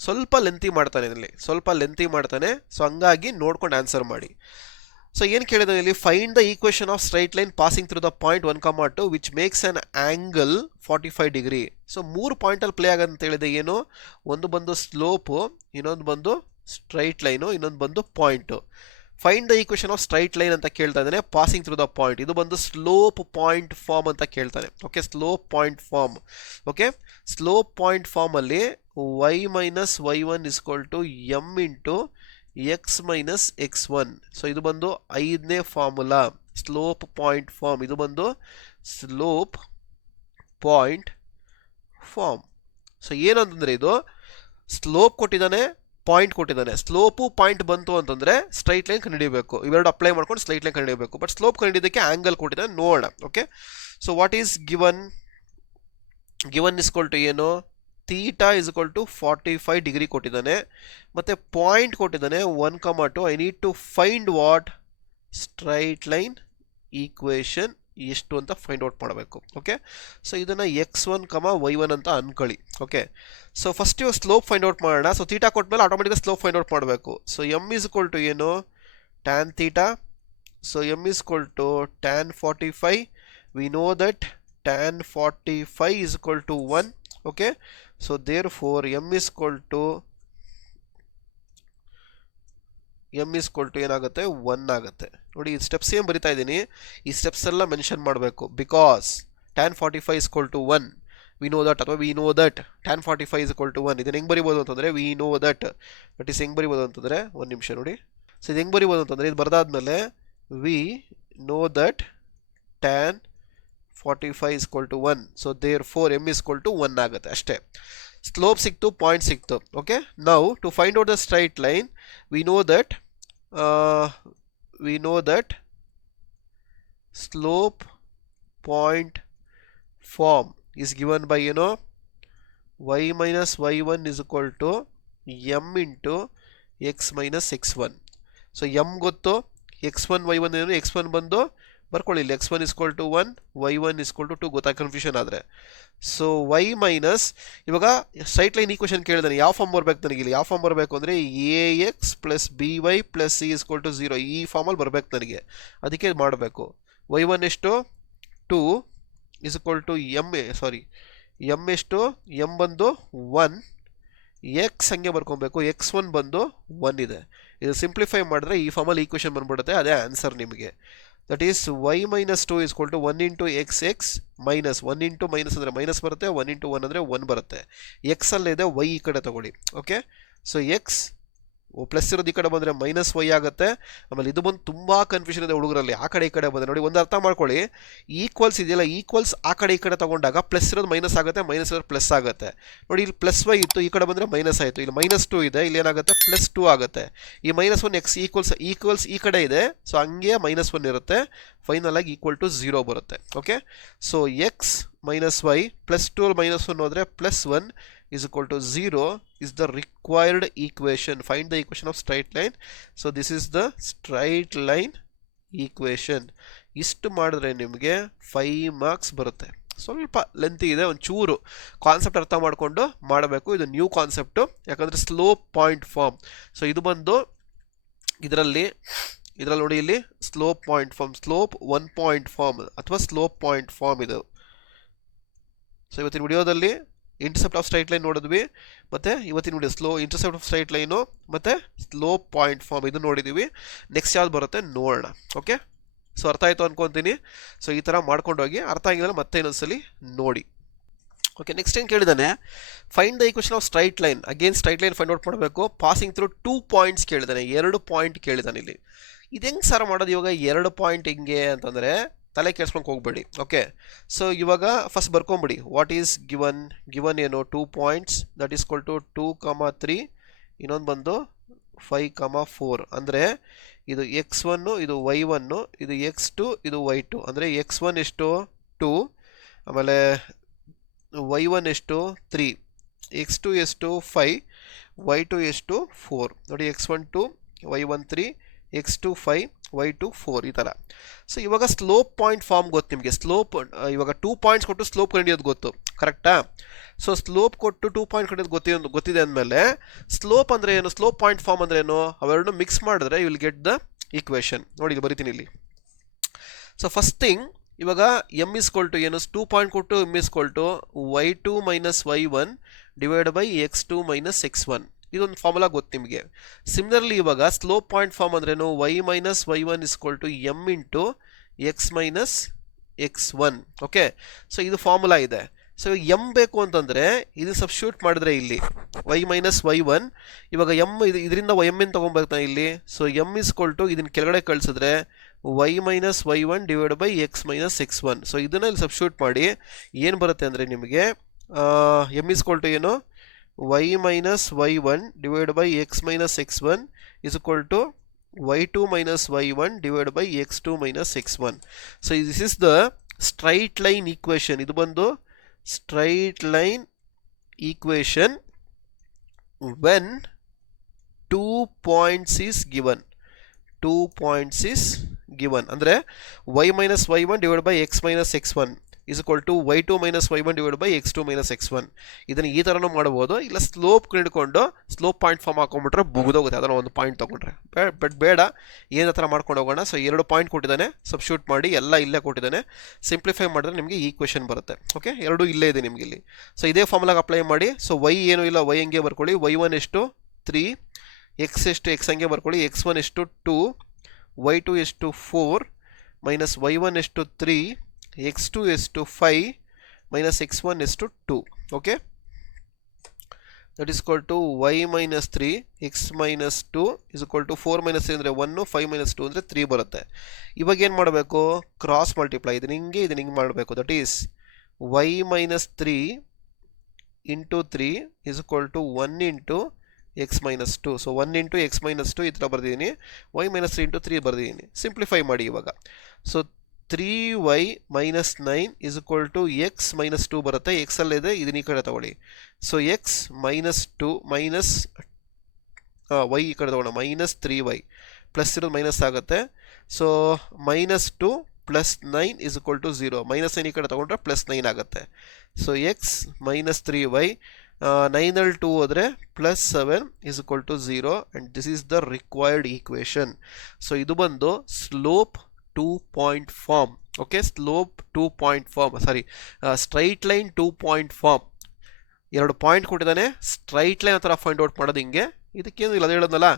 ಸ್ವಲ್ಪ ಲೆಂತಿ ಮಾಡ್ತಾನೆ, ಇದರಲ್ಲಿ ಸ್ವಲ್ಪ ಲೆಂತಿ ಮಾಡ್ತಾನೆ. ಸೊ ಹಂಗಾಗಿ ನೋಡ್ಕೊಂಡು ಆನ್ಸರ್ ಮಾಡಿ. ಸೊ ಏನು ಕೇಳಿದಾನೆ ಇಲ್ಲಿ? Find the equation of straight line passing through the point 1, 2 which makes an angle 45 degree. So 3 ಪಾಯಿಂಟಲ್ಲಿ ಪ್ಲೇ ಆಗಂತ ಹೇಳಿದೆ. ಏನು? ಒಂದು ಬಂದು ಸ್ಲೋಪು, ಇನ್ನೊಂದು ಬಂದು ಸ್ಟ್ರೈಟ್ ಲೈನು, ಇನ್ನೊಂದು ಬಂದು point. Find the equation of straight line ಅಂತ ಕೇಳ್ತಾ ಇದ್ದಾನೆ, ಪಾಸಿಂಗ್ ಥ್ರೂ ದ ಪಾಯಿಂಟ್. ಇದು ಬಂದು ಸ್ಲೋಪ್ ಪಾಯಿಂಟ್ ಫಾರ್ಮ್ ಅಂತ ಕೇಳ್ತಾನೆ. Okay, slope point form. Okay, slope point ಫಾರ್ಮಲ್ಲಿ y minus y1 is equal to m into x minus x1. So ಇದು ಬಂದು 5ನೇ ಫಾರ್ಮುಲಾ, ಸ್ಲೋಪ್ ಪಾಯಿಂಟ್ ಫಾರ್ಮ್. ಇದು ಬಂದು ಸ್ಲೋಪ್ ಪಾಯಿಂಟ್ ಫಾರ್ಮ್. ಸೊ ಏನಂತಂದರೆ, ಇದು ಸ್ಲೋಪ್ ಕೊಟ್ಟಿದ್ದಾನೆ, ಪಾಯಿಂಟ್ ಕೊಟ್ಟಿದ್ದಾನೆ. ಸ್ಲೋಪು ಪಾಯಿಂಟ್ ಬಂತು ಅಂತಂದರೆ ಸ್ಟ್ರೈಟ್ ಲೈನ್ ಕಂಡುಹಿಡಿಯಬೇಕು. ಇವೆರಡು ಅಪ್ಲೈ ಮಾಡ್ಕೊಂಡು ಸ್ಟ್ರೈಟ್ ಲೈನ್ ಕಂಡುಹಿಡಿಯಬೇಕು. ಬಟ್ ಸ್ಲೋಪ್ ಕಂಡುಹಿಡಿಯೋದಕ್ಕೆ ಆ್ಯಂಗಲ್ ಕೊಟ್ಟಿದ್ದಾನೆ, ನೋಡೋಣ. Okay, so what is given? Given is equal to ಏನು? Theta is equal to 45 degree ಕೊಟ್ಟಿದ್ದಾನೆ. ಮತ್ತು ಪಾಯಿಂಟ್ ಕೊಟ್ಟಿದ್ದಾನೆ 1, 2. I need to find what? Straight line equation ಎಷ್ಟು ಅಂತ ಫೈಂಡ್ ಔಟ್ ಮಾಡಬೇಕು. ಓಕೆ, ಸೊ ಇದನ್ನು x1, y1 ಅಂತ ಅನ್ಕೊಳ್ಳಿ. ಓಕೆ, ಸೊ ಫಸ್ಟ್ ಇವಾಗ ಸ್ಲೋಪ್ ಫೈಂಡ್ ಔಟ್ ಮಾಡೋಣ. ಸೊ ಥೀಟಾ ಕೊಟ್ಮೇಲೆ ಆಟೋಮೆಟಿಕ್ ಸ್ಲೋಪ್ ಫೈಂಡ್ ಔಟ್ ಮಾಡಬೇಕು. So m is equal to ಏನು? tan theta. So m is equal to tan 45. We know that tan 45 is equal to 1. Okay, so therefore m is equal to ಏನಾಗುತ್ತೆ? 1 ಆಗುತ್ತೆ. ನೋಡಿ, ಈ steps ಏನು ಬರಿತಾ ಇದ್ದೀನಿ, ಈ ಸ್ಟೆಪ್ಸ್ ಎಲ್ಲ ಮೆನ್ಷನ್ ಮಾಡಬೇಕು. Because tan 45 is equal to 1. We know that ಅಥವಾ we know that tan 45 is equal to 1. ಇದನ್ನು ಹೆಂಗೆ ಬರಿಬೋದು ಅಂತಂದರೆ ವಿ ನೋ ದಟ್ ಇಸ್ ಹೆಂಗೆ ಬರಿಬೋದು ಅಂತಂದರೆ ಒಂದು ನಿಮಿಷ ನೋಡಿ. ಸೊ ಇದು ಹೆಂಗೆ ಬರಿಬೋದು ಅಂತಂದರೆ ಇದು ಬರೆದಾದ್ಮೇಲೆ we know that tan 45 is equal to 1. So therefore m is equal to 1 ಆಗುತ್ತೆ ಅಷ್ಟೇ. ಸ್ಲೋಪ್ ಸಿಕ್ತು, ಪಾಯಿಂಟ್ ಸಿಕ್ತು. ಓಕೆ, ನಾವು to find out the straight line we know that slope point form is given by y minus y1 is equal to m into x minus x1. so m ಗೊತ್ತು, x1 y1 ಏನು, x1 ಬಂದು ಬರ್ಕೊಳ್ಳಿ ಇಲ್ಲಿ x1 is equal to 1, y1 is equal to 2 ಗೊತ್ತಾ confusion ಆದರೆ. So y minus ಇವಾಗ straight line equation ಕೇಳಿದಾನೆ, ಯಾವ form ಬರಬೇಕು ನನಗೆ ಇಲ್ಲಿ, ಯಾವ ಫಾರ್ಮ್ ಬರಬೇಕು ಅಂದರೆ ax plus by plus c is equal to 0 ಈ ಫಾರ್ಮಲ್ಲಿ ಬರಬೇಕು ನನಗೆ. ಅದಕ್ಕೆ ಮಾಡಬೇಕು y1 ಎಷ್ಟು 2 is equal to m ಎಷ್ಟು m ಬಂದು 1, x ಹಂಗೆ ಬರ್ಕೊಬೇಕು, x1 ಬಂದು 1 ಇದೆ. ಇದು ಸಿಂಪ್ಲಿಫೈ ಮಾಡಿದ್ರೆ ಈ ಫಾರ್ಮಲ್ಲಿ ಈಕ್ವೇಷನ್ ಬಂದ್ಬಿಡುತ್ತೆ, ಅದೇ ಆನ್ಸರ್ ನಿಮಗೆ. That is y minus 2 is equal to 1 into xx minus 1 into minus ಅಂದರೆ ಮೈನಸ್ ಬರುತ್ತೆ, 1 into 1 ಅಂದರೆ 1 ಬರುತ್ತೆ. x ಅಲ್ಲಿದೆ, y ಈ ಕಡೆ ತಗೊಳ್ಳಿ. ಓಕೆ, ಸೊ x ಪ್ಲಸ್ ಇರೋದು ಈ ಕಡೆ ಬಂದರೆ ಮೈನಸ್ ವೈ ಆಗುತ್ತೆ. ಆಮೇಲೆ ಇದು ಬಂದು ತುಂಬ ಕನ್ಫ್ಯೂಷನ್ ಇದೆ ಹುಡುಗರಲ್ಲಿ, ಆ ಕಡೆ ಈ ಕಡೆ ಬಂದರೆ ನೋಡಿ, ಒಂದು ಅರ್ಥ ಮಾಡ್ಕೊಳ್ಳಿ, ಈಕ್ವಲ್ಸ್ ಇದೆಯಲ್ಲ, ಈಕ್ವಲ್ಸ್ ಆ ಕಡೆ ಈ ಕಡೆ ತಗೊಂಡಾಗ ಪ್ಲಸ್ ಇರೋದು ಮೈನಸ್ ಆಗುತ್ತೆ, ಮೈನಸ್ ಇರೋದು ಪ್ಲಸ್ ಆಗುತ್ತೆ. ನೋಡಿ ಇಲ್ಲಿ ಪ್ಲಸ್ ವೈ ಇತ್ತು, ಈ ಕಡೆ ಬಂದರೆ ಮೈನಸ್ ಆಯಿತು, ಇಲ್ಲಿ ಮೈನಸ್ 2 ಇದೆ, ಇಲ್ಲಿ ಏನಾಗುತ್ತೆ ಪ್ಲಸ್ 2 ಆಗುತ್ತೆ. ಈ ಮೈನಸ್ 1 ಎಕ್ಸ್ ಈಕ್ವಲ್ಸ್ ಈ ಕಡೆ ಇದೆ, ಸೊ ಹಂಗೆ ಮೈನಸ್ 1 ಇರುತ್ತೆ, ಫೈನಲ್ ಆಗಿ ಈಕ್ವಲ್ ಟು 0 ಬರುತ್ತೆ. Okay, so x minus y plus 2 minus 1 ಹೋದರೆ plus 1 is equal to 0 is the required equation. Find the equation of straight line. So this is the straight line equation. ಇಷ್ಟು ಮಾಡಿದ್ರೆ ನಿಮಗೆ 5 marks ಬರುತ್ತೆ. ಸ್ವಲ್ಪ lengthy ಇದೆ, ಒಂದು ಚೂರು ಕಾನ್ಸೆಪ್ಟ್ ಅರ್ಥ ಮಾಡಿಕೊಂಡು ಮಾಡಬೇಕು. ಇದು ನ್ಯೂ ಕಾನ್ಸೆಪ್ಟು, ಯಾಕಂದರೆ ಸ್ಲೋಪ್ ಪಾಯಿಂಟ್ ಫಾರ್ಮ್. ಸೊ ಇದು ಬಂದು ಇದರಲ್ಲಿ ನೋಡಿ, ಇಲ್ಲಿ slope point form, slope 1 point form ಅಥವಾ ಸ್ಲೋಪ್ ಪಾಯಿಂಟ್ ಫಾರ್ಮ್ ಇದು. ಸೊ ಇವತ್ತಿನ ವಿಡಿಯೋದಲ್ಲಿ ಇಂಟರ್ಸೆಪ್ಟ್ ಆಫ್ ಸ್ಟ್ರೈಟ್ ಲೈನ್ ನೋಡಿದ್ವಿ, ಮತ್ತು ಇವತ್ತಿನ video intercept of straight line ಮತ್ತು ಸ್ಲೋಪ್ ಪಾಯಿಂಟ್ ಫಾರ್ಮ್ ಇದು ನೋಡಿದ್ದೀವಿ. ನೆಕ್ಸ್ಟ್ ಯಾವ್ದು ಬರುತ್ತೆ ನೋಡೋಣ. ಓಕೆ, ಸೊ ಅರ್ಥ ಆಯಿತು ಅನ್ಕೊತೀನಿ. ಸೊ ಈ ಥರ ಮಾಡ್ಕೊಂಡೋಗಿ, ಅರ್ಥ ಆಗಿದ್ರೆ ಮತ್ತೆ ಇನ್ನೊಂದ್ಸಲಿ ನೋಡಿ. ಓಕೆ, ನೆಕ್ಸ್ಟ್ ಏನು ಕೇಳಿದಾನೆ, find the equation of straight line. Again straight line find out ಮಾಡಬೇಕು. ಪಾಸಿಂಗ್ ಥ್ರೂ 2 ಪಾಯಿಂಟ್ಸ್ ಕೇಳಿದಾನೆ, 2 ಪಾಯಿಂಟ್ ಕೇಳಿದಾನೆ ಇಲ್ಲಿ. ಇದು ಹೆಂಗೆ ಸರ್ ಮಾಡೋದು ಇವಾಗ 2 ಪಾಯಿಂಟ್ ಹಿಂಗೆ ಅಂತಂದರೆ ತಲೆ ಕೆಡ್ಸ್ಕೊಂಡು ಹೋಗ್ಬೇಡಿ. ಓಕೆ, ಸೊ ಇವಾಗ ಫಸ್ಟ್ ಬರ್ಕೊಂಬಿಡಿ, ವಾಟ್ ಈಸ್ ಗಿವನ್ ಏನು 2 points, that is equal to 2,3, ಇನ್ನೊಂದು ಬಂದು 5,4. ಅಂದರೆ ಇದು x1, ಇದು y1, ಇದು x2, ಇದು y2. ಅಂದರೆ x1 ಎಷ್ಟು 2, ಆಮೇಲೆ y1 ಎಷ್ಟು 3, x2 ಎಷ್ಟು 5, y2 ಎಷ್ಟು 4. ನೋಡಿ x1 2, y1 3, x2 5, y2 4 ಈ ಥರ. ಸೊ ಇವಾಗ ಸ್ಲೋಪ್ ಪಾಯಿಂಟ್ ಫಾರ್ಮ್ ಗೊತ್ತು ನಿಮಗೆ. ಸ್ಲೋಪ್ ಇವಾಗ 2 ಪಾಯಿಂಟ್ಸ್ ಕೊಟ್ಟು ಸ್ಲೋಪ್ ಕಂಡಿಯೋದು ಗೊತ್ತು, ಕರೆಕ್ಟಾ? ಸೊ ಸ್ಲೋಪ್ ಕೊಟ್ಟು 2 ಪಾಯಿಂಟ್ ಕಂಡಿದ್ದು ಗೊತ್ತಿದೆ ಅಂದಮೇಲೆ ಸ್ಲೋಪ್ ಅಂದರೆ ಏನು, ಸ್ಲೋಪ್ ಪಾಯಿಂಟ್ ಫಾರ್ಮ್ ಅಂದರೆ ಏನು, ಅವೆರಡನ್ನು ಮಿಕ್ಸ್ ಮಾಡಿದ್ರೆ you will get the equation. ನೋಡಿ ಇಲ್ಲಿ ಬರಿತೀನಿ ಇಲ್ಲಿ. ಸೊ ಫಸ್ಟ್ ಥಿಂಗ್, ಇವಾಗ ಎಮ್ ಇಸ್ಕೊಲ್ ಟು ಏನು, 2 ಪಾಯಿಂಟ್ ಕೊಟ್ಟು M is equal to y2 minus y1 divide by x2 minus x1. ಇದೊಂದು ಫಾರ್ಮುಲಾ ಗೊತ್ತು ನಿಮಗೆ. ಸಿಮಿಲರ್ಲಿ ಇವಾಗ ಸ್ಲೋಪ್ ಪಾಯಿಂಟ್ ಫಾರ್ಮ್ ಅಂದ್ರೇನು, y minus y1 is equal to M into x minus x1. Okay, so ಇದು formula ಇದೆ. So M ಬೇಕು ಅಂತಂದರೆ ಇದು ಸಬ್ಸ್ಟಿಟ್ಯೂಟ್ ಮಾಡಿದ್ರೆ ಇಲ್ಲಿ y ಮೈನಸ್ y1, ಇವಾಗ ಎಮ್ ಇದರಿಂದ ಎಮ್ ಏನು ತೊಗೊಬೇಕಾ ಇಲ್ಲಿ. ಸೊ ಎಮ್ ಇಸ್ಕೊಲ್ ಟು ಇದನ್ನ ಕೆಳಗಡೆ ಕಳಿಸಿದ್ರೆ y minus y1 divide by x minus x1. So ಇದನ್ನು ಇಲ್ಲಿ ಸಬ್ಸ್ಟಿಟ್ಯೂಟ್ ಮಾಡಿ ಏನು ಬರುತ್ತೆ ಅಂದರೆ ನಿಮಗೆ ಎಮ್ ಇಸ್ಕೊಲ್ ಟು ಏನು, y minus y1 divided by x minus x1 is equal to y2 minus y1 divided by x2 minus x1. So this is the straight line equation. ಇದು ಬಂದು straight line equation when 2 points is given. 2 points is given. ಅಂದರೆ y minus y1 divided by x minus x1 is equal to y2 minus y1 divided by x2 minus x1. ಇದನ್ನು ಈ ಥರನೂ ಮಾಡ್ಬೋದು, ಇಲ್ಲ slope ಹಿಡ್ಕೊಂಡು slope point form ಹಾಕೊಂಡ್ಬಿಟ್ರೆ ಮುಗಿದೋಗುತ್ತೆ. ಅದನ್ನು ಒಂದು point ತೊಗೊಂಡ್ರೆ ಬಟ್ ಬೇಡ, ಏನು ಥರ ಮಾಡ್ಕೊಂಡು ಹೋಗೋಣ. ಸೊ 2 ಪಾಯಿಂಟ್ ಕೊಟ್ಟಿದ್ದಾನೆ, ಸಬ್ಸ್ಟಿಟ್ಯೂಟ್ ಮಾಡಿ ಎಲ್ಲ ಇಲ್ಲೇ ಕೊಟ್ಟಿದ್ದಾನೆ, ಸಿಂಪ್ಲಿಫೈ ಮಾಡಿದ್ರೆ ನಿಮಗೆ ಈ ಕ್ವೆಶನ್ ಬರುತ್ತೆ. ಓಕೆ, 2 ಇಲ್ಲೇ ಇದೆ ನಿಮಗೆ ಇಲ್ಲಿ. ಸೊ ಇದೇ ಫಾರ್ಮುಲಾಗೆ ಅಪ್ಲೈ ಮಾಡಿ. ಸೊ y ಏನೂ ಇಲ್ಲ, y ಹಂಗೆ ಬರ್ಕೊಳ್ಳಿ, y1 ಎಷ್ಟು 3, x ಎಷ್ಟು x ಹಂಗೆ ಬರ್ಕೊಳ್ಳಿ, x1 ಎಷ್ಟು 2, y2 ಎಷ್ಟು 4, ಮೈನಸ್ y1 ಎಷ್ಟು 3, x2 ಎಷ್ಟು 5, minus x1 is to 2. Okay, that is equal to y minus 3 x minus 2 is equal to 4 minus 3 ಅಂದರೆ 1, 5 minus 2 ಅಂದರೆ 3 ಬರುತ್ತೆ. ಇವಾಗ ಏನು ಮಾಡಬೇಕು, ಕ್ರಾಸ್ ಮಲ್ಟಿಪ್ಲೈ, ಇದನ್ನ ಹಿಂಗೆ ಮಾಡಬೇಕು. That is y minus 3 into 3 is equal to 1 into x minus 2. So 1 into x minus 2 ಈ ಥರ ಬರ್ದಿದ್ದೀನಿ, y minus 3 into 3 ಬರ್ದಿದ್ದೀನಿ. ಸಿಂಪ್ಲಿಫೈ ಮಾಡಿ ಇವಾಗ. So 3y minus 9 is equal to x minus 2 ಬರುತ್ತೆ. x ಅಲ್ಲಿದೆ, ಇದನ್ನ ಈ ಕಡೆ ತಗೊಳ್ಳಿ. So x minus 2 minus y ಈ ಕಡೆ ತಗೊಳ್ಳೋಣ, minus 3y ಪ್ಲಸ್ ಇರೋದು ಮೈನಸ್ ಆಗುತ್ತೆ. So minus 2 plus 9 is equal to 0. minus 9 ಈ ಕಡೆ ತಗೊಂಡ್ರೆ ಪ್ಲಸ್ 9 ಆಗುತ್ತೆ. ಸೊ x minus 3y 9 ಅಲ್ಲಿ 2 ಹೋದರೆ plus 7 is equal to 0 and this is the required equation. So ಇದು ಬಂದು slope 2 point form. Okay, slope 2 point form, ಸಾರಿ straight line 2 point form. ಎರಡು point ಕೊಟ್ಟಿದ್ದಾನೆ, ಸ್ಟ್ರೈಟ್ ಲೈನ್ ಆ ಥರ ಫೈಂಡ್ ಔಟ್ ಮಾಡೋದು ಹಿಂಗೆ. ಇದಕ್ಕೇನು ಇಲ್ಲ, ಅದು ಹೇಳೋದಲ್ಲ,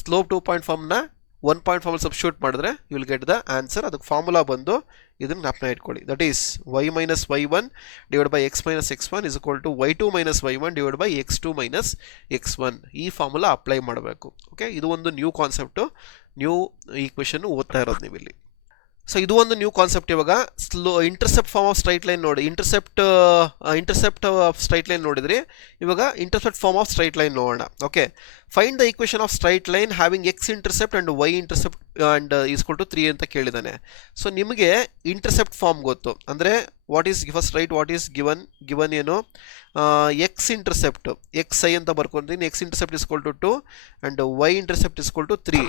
ಸ್ಲೋಪ್ 2 point formನ 1 point formಲ್ ಸಬ್ಸ್ಟಿಟ್ಯೂಟ್ ಮಾಡಿದ್ರೆ you will get the answer. ಅದಕ್ಕೆ ಫಾರ್ಮುಲಾ ಬಂದು ಇದನ್ನು ಜ್ಞಾಪನ ಇಟ್ಕೊಳ್ಳಿ. That is y minus y1 divided by x minus x1 is equal to y2 minus y1 divided by x2 minus x1. ಈ formula apply ಮಾಡಬೇಕು. Okay, ಇದು ಒಂದು ನ್ಯೂ ಕಾನ್ಸೆಪ್ಟು, ನ್ಯೂ ಈಕ್ವೇಷನ್ ಓದ್ತಾ ಇರೋದು ನೀವು ಇಲ್ಲಿ. ಸೊ ಇದು ಒಂದು ನ್ಯೂ ಕಾನ್ಸೆಪ್ಟ್. ಇವಾಗ intercept form of straight line ನೋಡಿ, ಇಂಟರ್ಸೆಪ್ಟ್ ಆಫ್ ಸ್ಟ್ರೈಟ್ ಲೈನ್ ನೋಡಿದ್ರಿ. ಇವಾಗ intercept form of straight line ನೋಡೋಣ. Okay, find the equation of straight line having x intercept and y intercept and is equal to 3 ಅಂತ ಕೇಳಿದ್ದಾನೆ. So ನಿಮಗೆ intercept form ಗೊತ್ತು, ಅಂದರೆ what is first write, what is given ಏನು, x intercept x i ಅಂತ ಬರ್ಕೊಂತೀನಿ, x intercept is equal to 2 and y intercept is equal to 3.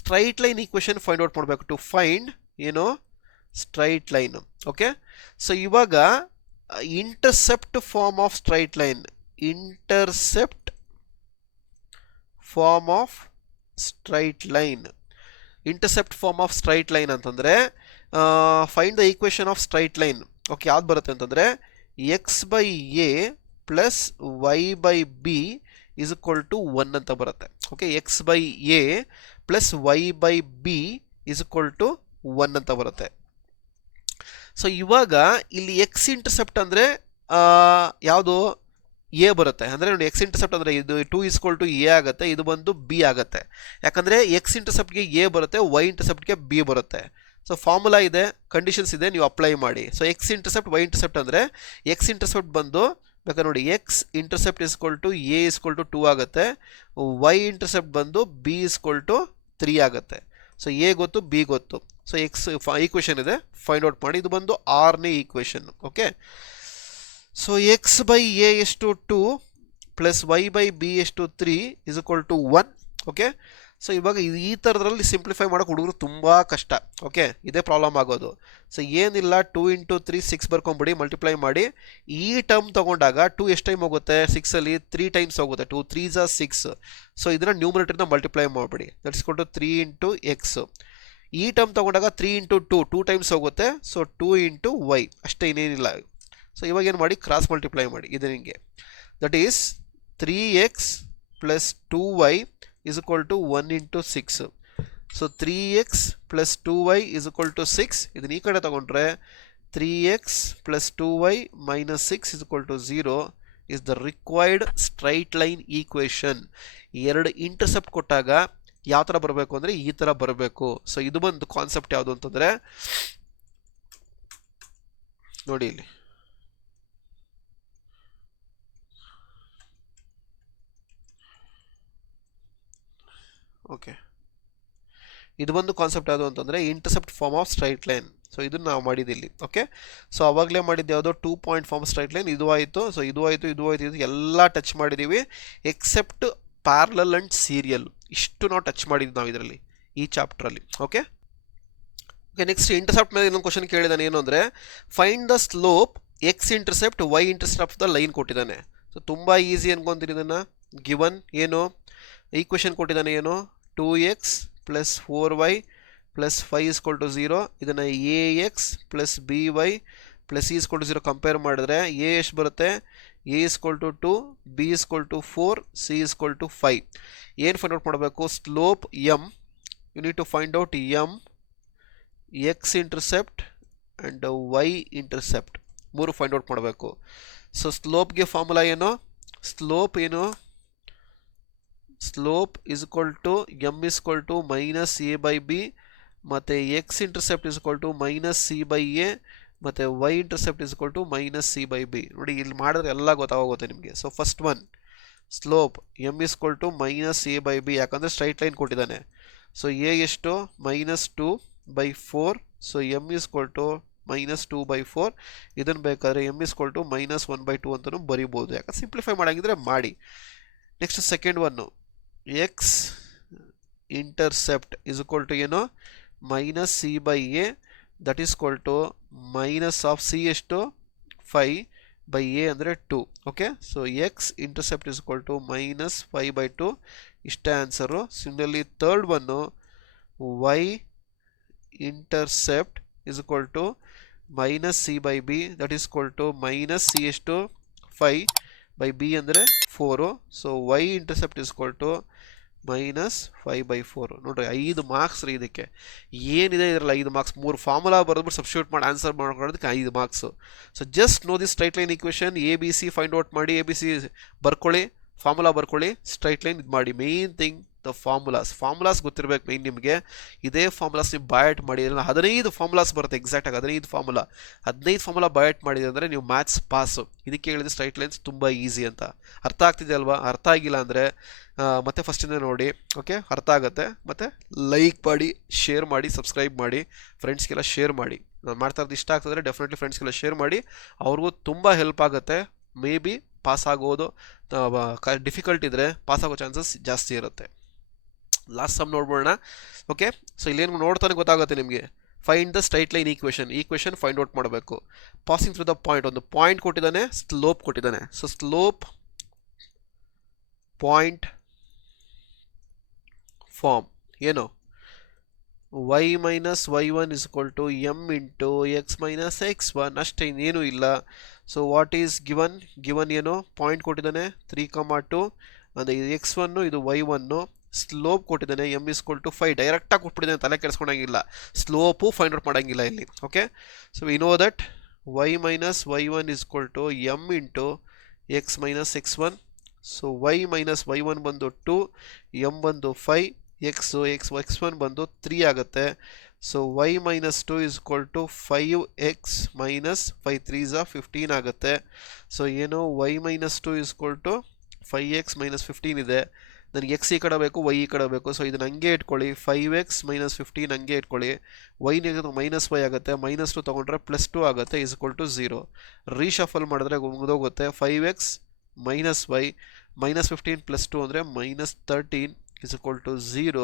Straight line equation find out ಮಾಡಬೇಕು. To find ಏನು, ಸ್ಟ್ರೈಟ್ ಲೈನ್. ಓಕೆ, ಸೊ ಇವಾಗ intercept form of straight line, intercept form of straight line, intercept form of straight line ಅಂತಂದರೆ find the equation of straight line. Okay, ಯಾವ್ದು ಬರುತ್ತೆ ಅಂತಂದರೆ x by a plus y by b is equal to 1 ಅಂತ ಬರುತ್ತೆ. Okay, x by a plus y by b is equal to 1 ಅಂತ ಬರುತ್ತೆ. So ಇವಾಗ ಇಲ್ಲಿ ಎಕ್ಸ್ ಇಂಟರ್ಸೆಪ್ಟ್ ಅಂದರೆ ಯಾವುದು, ಎ ಬರುತ್ತೆ. ಅಂದರೆ ನೋಡಿ, ಎಕ್ಸ್ ಇಂಟರ್ಸೆಪ್ಟ್ ಅಂದರೆ ಇದು 2 ಈಸ್ಕೊಲ್ ಟು ಎ ಆಗುತ್ತೆ, ಇದು ಬಂದು ಬಿ ಆಗುತ್ತೆ. ಯಾಕಂದರೆ ಎಕ್ಸ್ ಇಂಟರ್ಸೆಪ್ಟ್ಗೆ ಎ ಬರುತ್ತೆ, ವೈ ಇಂಟರ್ಸೆಪ್ಟ್ಗೆ ಬಿ ಬರುತ್ತೆ. ಸೊ ಫಾರ್ಮುಲಾ ಇದೆ, ಕಂಡೀಷನ್ಸ್ ಇದೆ, ನೀವು ಅಪ್ಲೈ ಮಾಡಿ. So x intercept y intercept ಅಂದರೆ ಎಕ್ಸ್ ಇಂಟರ್ಸೆಪ್ಟ್ ಬಂದು ಬೇಕಾದ್ರೆ ನೋಡಿ, x intercept is equal to a is equal to 2 ಆಗುತ್ತೆ, ವೈ ಇಂಟರ್ಸೆಪ್ಟ್ ಬಂದು ಬಿ ಈಸ್ಕೊಲ್ ಟು 3 ಆಗುತ್ತೆ. ಸೊ ಎ ಗೊತ್ತು, ಬಿ ಗೊತ್ತು. ಸೊ ಎಕ್ಸ್ ಈಕ್ವೇಷನ್ ಇದೆ, ಫೈಂಡ್ ಔಟ್ ಮಾಡಿ. ಇದು ಬಂದು 6ನೇ equation. Okay, so x by a ಎಷ್ಟು 2 ಪ್ಲಸ್ ವೈ ಬೈ ಬಿ ಎಷ್ಟು 3 is equal to 1. Okay, so ಇವಾಗ ಈ ಥರದ್ರಲ್ಲಿ ಸಿಂಪ್ಲಿಫೈ ಮಾಡೋಕೆ ಹುಡುಗರು ತುಂಬ ಕಷ್ಟ. ಓಕೆ, ಇದೇ ಪ್ರಾಬ್ಲಮ್ ಆಗೋದು. ಸೊ ಏನಿಲ್ಲ, 2 into 3 6 ಬರ್ಕೊಂಬಿಡಿ, ಮಲ್ಟಿಪ್ಲೈ ಮಾಡಿ. ಈ ಟರ್ಮ್ ತೊಗೊಂಡಾಗ 2 ಎಷ್ಟು ಟೈಮ್ ಹೋಗುತ್ತೆ, 6ಅಲ್ಲಿ 3 ಟೈಮ್ಸ್ ಹೋಗುತ್ತೆ, 2 3s are 6. ಸೊ ಇದನ್ನು ನ್ಯೂಮರೇಟರ್ನ ಮಲ್ಟಿಪ್ಲೈ ಮಾಡಿಬಿಡಿ, that's equal to 3 into x. ಈ ಟರ್ಮ್ ತೊಗೊಂಡಾಗ 3 into 2 ಟೈಮ್ಸ್ ಹೋಗುತ್ತೆ, ಸೊ 2 into y ಅಷ್ಟೇ, ಇನ್ನೇನಿಲ್ಲ. ಸೊ ಇವಾಗ ಏನು ಮಾಡಿ, ಕ್ರಾಸ್ ಮಲ್ಟಿಪ್ಲೈ ಮಾಡಿ ಇದು ನಿಮಗೆ. That is 3x plus 2y is equal to 1 into 6. So 3x plus 2y is equal to 6. ಇದನ್ನ ಈ ಕಡೆ ತಗೊಂಡ್ರೆ 3x plus 2y minus 6 is equal to 0 is the required straight line equation. ಎರಡು intercept ಕೊಟ್ಟಾಗ ಯಾವ ಥರ ಬರಬೇಕು ಅಂದರೆ ಈ ಥರ ಬರಬೇಕು. ಸೊ ಇದು ಬಂದು ಕಾನ್ಸೆಪ್ಟ್ ಯಾವುದು ಅಂತಂದರೆ ನೋಡಿ ಇಲ್ಲಿ. ಓಕೆ, ಇದು ಬಂದು ಕಾನ್ಸೆಪ್ಟ್ ಯಾವುದು ಅಂತಂದರೆ intercept form of straight line. So ಇದನ್ನು ನಾವು ಮಾಡಿದ್ದಿಲ್ಲಿ. ಓಕೆ, ಸೊ ಅವಾಗಲೇ ಮಾಡಿದ್ದು ಯಾವುದೋ 2 point ಫಾರ್ಮ್ ಸ್ಟ್ರೈಟ್ ಲೈನ್, ಇದು ಆಯಿತು. ಸೊ ಇದು ಆಯಿತು, ಇದು ಆಯಿತು, ಇದು ಎಲ್ಲ ಟಚ್ ಮಾಡಿದ್ದೀವಿ ಎಕ್ಸೆಪ್ಟ್ ಪ್ಯಾರಲಲ್ ಆ್ಯಂಡ್ ಸೀರಿಯಲ್. ಇಷ್ಟು ನಾವು ಟಚ್ ಮಾಡಿದ್ವಿ ನಾವು ಇದರಲ್ಲಿ, ಈ ಚಾಪ್ಟ್ರಲ್ಲಿ. ಓಕೆ, ನೆಕ್ಸ್ಟ್ ಇಂಟರ್ಸೆಪ್ಟ್ ಮೇಲೆ ಇನ್ನೊಂದು ಕ್ವಶನ್ ಕೇಳಿದಾನೆ. ಏನು ಅಂದರೆ find the slope x intercept y intercept the line ಕೊಟ್ಟಿದ್ದಾನೆ. ಸೊ ತುಂಬ ಈಸಿ ಅನ್ಕೊಂತೀನಿ ಇದನ್ನು. ಗಿವನ್ ಏನು ಈಕ್ವೇಷನ್ ಕೊಟ್ಟಿದ್ದಾನೆ, ಏನು 2x plus 4y plus 5 is equal to 0. ಇದನ್ನು ax plus by plus c is equal to 0 compare ಮಾಡಿದ್ರೆ a ಎಷ್ಟು ಬರುತ್ತೆ, a is equal to 2, b is equal to 4, c is equal to 5. ಏನು find out ಮಾಡಬೇಕು, slope m. You need to find out m, x intercept and y intercept. ಮೂರು ಫೈಂಡ್ out ಮಾಡಬೇಕು. So ಸ್ಲೋಪ್ಗೆ formula ಏನು, slope ಏನು, slope is equal to m is equal to minus a by b, ಮತ್ತು x intercept is equal to minus C by a, ಮತ್ತು y intercept is equal to minus C by b. ನೋಡಿ ಇಲ್ಲಿ ಮಾಡಿದ್ರೆ ಎಲ್ಲ ಗೊತ್ತಾಗೋಗುತ್ತೆ ನಿಮಗೆ. So first one slope m is equal to minus a by b, ಯಾಕಂದರೆ straight line ಕೊಟ್ಟಿದ್ದಾನೆ. So a ಎಷ್ಟು minus 2/4, so m is equal to minus 2/4. ಇದನ್ನು ಬೇಕಾದರೆ m is equal to minus 1/2 ಅಂತಲೂ ಬರಿಬೋದು, ಯಾಕಂದ್ರೆ ಸಿಂಪ್ಲಿಫೈ ಮಾಡಂಗಿದ್ರೆ ಮಾಡಿ. Next second one x intercept is equal to ಏನು minus C by a, that is equal to minus of c ಎಷ್ಟು 5/a ಅಂದರೆ 2. Okay, so x intercept is equal to minus 5/2, ಇಷ್ಟೇ answer. Similarly third one y intercept is equal to minus C by B, that is equal to minus C ಎಷ್ಟು 5/b ಅಂದರೆ 4. So y intercept is equal to minus 5/4. ನೋಡ್ರಿ 5 marks ರೀ ಇದಕ್ಕೆ. ಏನಿದೆ ಇದರಲ್ಲಿ 5 marks, 3 formula ಬರೆದ್ಬಿಟ್ಟು substitute ಮಾಡಿ answer ಮಾಡ್ಕೊಳ್ಳೋದಕ್ಕೆ 5 marks. So just know the straight line equation, A B C find out ಮಾಡಿ, ಎ ಬಿ ಸಿ ಬರ್ಕೊಳ್ಳಿ, ಫಾರ್ಮುಲಾ ಬರ್ಕೊಳ್ಳಿ, ಸ್ಟ್ರೈಟ್ ಲೈನ್ ಇದು ಮಾಡಿ. ಮೇನ್ ಥಿಂಗ್ ದ ಫಾರ್ಮುಲಾಸ್ ಗೊತ್ತಿರಬೇಕು ಮೇನ್ ನಿಮಗೆ. ಇದೇ ಫಾರ್ಮುಲಾಸ್ ನೀವು ಬಯಾಟ್ ಮಾಡಿ, 15 ಫಾರ್ಮುಲಾಸ್ ಬರುತ್ತೆ ಎಕ್ಸಾಕ್ಟಾಗಿ 15 ಫಾರ್ಮುಲಾ ಬಯಾಟ್ ಮಾಡಿದೆ ಅಂದರೆ ನೀವು ಮ್ಯಾಥ್ಸ್ ಪಾಸು. ಇದಕ್ಕೆ ಹೇಳಿದ್ರೆ ಸ್ಟ್ರೈಟ್ ಲೈನ್ಸ್ ತುಂಬ ಈಸಿ ಅಂತ. ಅರ್ಥ ಆಗ್ತಿದೆ ಅಲ್ವಾ? ಅರ್ಥ ಆಗಿಲ್ಲ ಅಂದರೆ ಮತ್ತೆ ಫಸ್ಟಿಂದ ನೋಡಿ. ಓಕೆ, ಅರ್ಥ ಆಗುತ್ತೆ. ಮತ್ತು ಲೈಕ್ ಮಾಡಿ, ಶೇರ್ ಮಾಡಿ, ಸಬ್ಸ್ಕ್ರೈಬ್ ಮಾಡಿ, ಫ್ರೆಂಡ್ಸ್ಗೆಲ್ಲ ಶೇರ್ ಮಾಡಿ. ನಾನು ಮಾಡ್ತಾ ಇರೋದು ಇಷ್ಟ ಆಗ್ತದೆ ಡೆಫಿನೆಟ್ಲಿ ಫ್ರೆಂಡ್ಸ್ಗೆಲ್ಲ ಶೇರ್ ಮಾಡಿ, ಅವ್ರಿಗೂ ತುಂಬ ಹೆಲ್ಪ್ ಆಗುತ್ತೆ. ಮೇ ಬಿ ಪಾಸ್ ಆಗೋದು ಡಿಫಿಕಲ್ಟ್ ಇದ್ದರೆ ಪಾಸ್ ಆಗೋ ಚಾನ್ಸಸ್ ಜಾಸ್ತಿ ಇರುತ್ತೆ. ಲಾಸ್ಟ್ ಸಮ್ ನೋಡ್ಬೋಣ. ಓಕೆ, ಸೊ ಇಲ್ಲೇನು ನೋಡ್ತಾನೆ ಗೊತ್ತಾಗುತ್ತೆ ನಿಮಗೆ. Find the straight line equation find out ಮಾಡಬೇಕು. ಪಾಸಿಂಗ್ ಥ್ರೂ ದ ಪಾಯಿಂಟ್, ಒಂದು ಪಾಯಿಂಟ್ ಕೊಟ್ಟಿದ್ದಾನೆ, ಸ್ಲೋಪ್ ಕೊಟ್ಟಿದ್ದಾನೆ. ಸೊ ಸ್ಲೋಪ್ ಪಾಯಿಂಟ್ ಫಾರ್ಮ್ ಏನು, y minus y1 is equal to M into x minus x1, ಅಷ್ಟೇ, ಇನ್ನೇನು ಇಲ್ಲ. ಸೊ ವಾಟ್ ಈಸ್ ಗಿವನ್ ಏನು, point ಕೊಟ್ಟಿದ್ದಾನೆ 3,2, ಅಂದರೆ ಇದು x1, ಇದು y1. ಸ್ಲೋಪ್ ಕೊಟ್ಟಿದ್ದಾನೆ ಎಮ್ ಇಸ್ ಈಕ್ವಲ್ ಟು 5, ಡೈರೆಕ್ಟಾಗಿ ಕೊಟ್ಬಿಟ್ಟಿದ್ದಾನೆ, ತಲೆ ಕೆಡಿಸ್ಕೊಂಡಂಗಿಲ್ಲ, ಸ್ಲೋಪು ಫೈಂಡ್ ಔಟ್ ಮಾಡೋಂಗಿಲ್ಲ ಇಲ್ಲಿ. Okay, so we know that y minus y1 is equal to M into x minus x1. So y minus y1 ಬಂದು 2, ಎಮ್ ಬಂದು 5, x1 ಬಂದು 3 ಆಗುತ್ತೆ. So y minus 2 is equal to 5x minus 5 3s 15 ಆಗುತ್ತೆ. So ಏನು y minus 2 is equal to 5x minus 15 ಇದೆ. ನನಗೆ x ಈ ಕಡೆ ಬೇಕು, y ಈ ಕಡೆ ಬೇಕು. ಸೊ ಇದನ್ನ ಹಂಗೆ ಇಟ್ಕೊಳ್ಳಿ, 5x ಮೈನಸ್ 15 ಹಂಗೆ ಇಟ್ಕೊಳ್ಳಿ. y ಮೈನಸ್ y ಆಗುತ್ತೆ, ಮೈನಸ್ 2 ತೊಗೊಂಡ್ರೆ ಪ್ಲಸ್ 2 ಆಗುತ್ತೆ, ಇಸ್ ಈಕ್ವಲ್ ಟು 0. ರೀಶಫಲ್ ಮಾಡಿದ್ರೆ ಮುಗಿದೋಗುತ್ತೆ. 5x minus y minus 15 plus 2 ಅಂದರೆ minus 13 is equal to 0.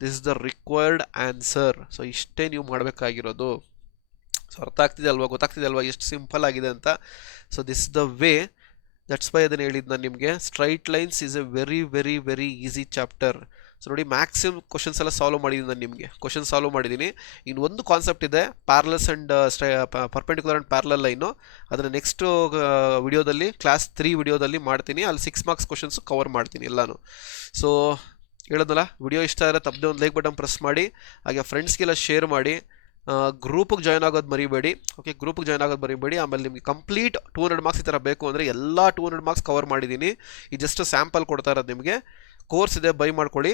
This is the required answer. So ಇಷ್ಟೇ ನೀವು ಮಾಡಬೇಕಾಗಿರೋದು. ಸೊ ಅರ್ಥ ಆಗ್ತಿದೆ ಅಲ್ವಾ, ಗೊತ್ತಾಗ್ತಿದೆ ಅಲ್ವಾ ಎಷ್ಟು ಸಿಂಪಲ್ ಆಗಿದೆ ಅಂತ. So this is the way. That's why ಅದನ್ನು ಹೇಳಿದ್ದು ನಾನು ನಿಮಗೆ. Straight lines is A very very very easy chapter. So ನೋಡಿ, ಮ್ಯಾಕ್ಸಿಮಮ್ ಕ್ವಶನ್ಸ್ ಎಲ್ಲ ಸಾಲ್ವ್ ಮಾಡಿದ್ದೀನಿ ನಾನು ನಿಮಗೆ. ಕ್ವಶನ್ ಸಾಲ್ವ್ ಮಾಡಿದ್ದೀನಿ. ಇನ್ನು ಒಂದು ಕಾನ್ಸೆಪ್ಟ್ ಇದೆ, parallels and perpendicular and parallel line. ಅದನ್ನು ನೆಕ್ಸ್ಟ್ ವಿಡಿಯೋದಲ್ಲಿ, ಕ್ಲಾಸ್ 3 ವಿಡಿಯೋದಲ್ಲಿ ಮಾಡ್ತೀನಿ. ಅಲ್ಲಿ 6 ಮಾರ್ಕ್ಸ್ ಕ್ವಶನ್ಸ್ ಕವರ್ ಮಾಡ್ತೀನಿ ಎಲ್ಲಾನು. ಸೊ ಹೇಳೋದಲ್ಲ, ವಿಡಿಯೋ ಇಷ್ಟ ಆದರೆ ತಪ್ಪದೆ ಒಂದು ಲೈಕ್ ಬಟನ್ ಪ್ರೆಸ್ ಮಾಡಿ, ಹಾಗೆ ಫ್ರೆಂಡ್ಸ್ಗೆಲ್ಲ ಶೇರ್ ಮಾಡಿ. ಗ್ರೂಪಿಗೆ ಜಾಯ್ನ್ ಆಗೋದು ಮರಿಬೇಡಿ. ಓಕೆ, ಗ್ರೂಪಿಗೆ ಜಾಯ್ನ್ ಆಗೋದು ಮರಿಬೇಡಿ. ಆಮೇಲೆ ನಿಮಗೆ ಕಂಪ್ಲೀಟ್ 200 ಮಾರ್ಕ್ಸ್ ಈ ಥರ ಬೇಕು ಅಂದರೆ ಎಲ್ಲ 200 ಮಾರ್ಕ್ಸ್ ಕವರ್ ಮಾಡಿದ್ದೀನಿ. ಇದು ಜಸ್ಟ್ ಸ್ಯಾಂಪಲ್ ಕೊಡ್ತಾ ಇರೋದು ನಿಮಗೆ. ಕೋರ್ಸ್ ಇದೆ, ಬೈ ಮಾಡ್ಕೊಳ್ಳಿ.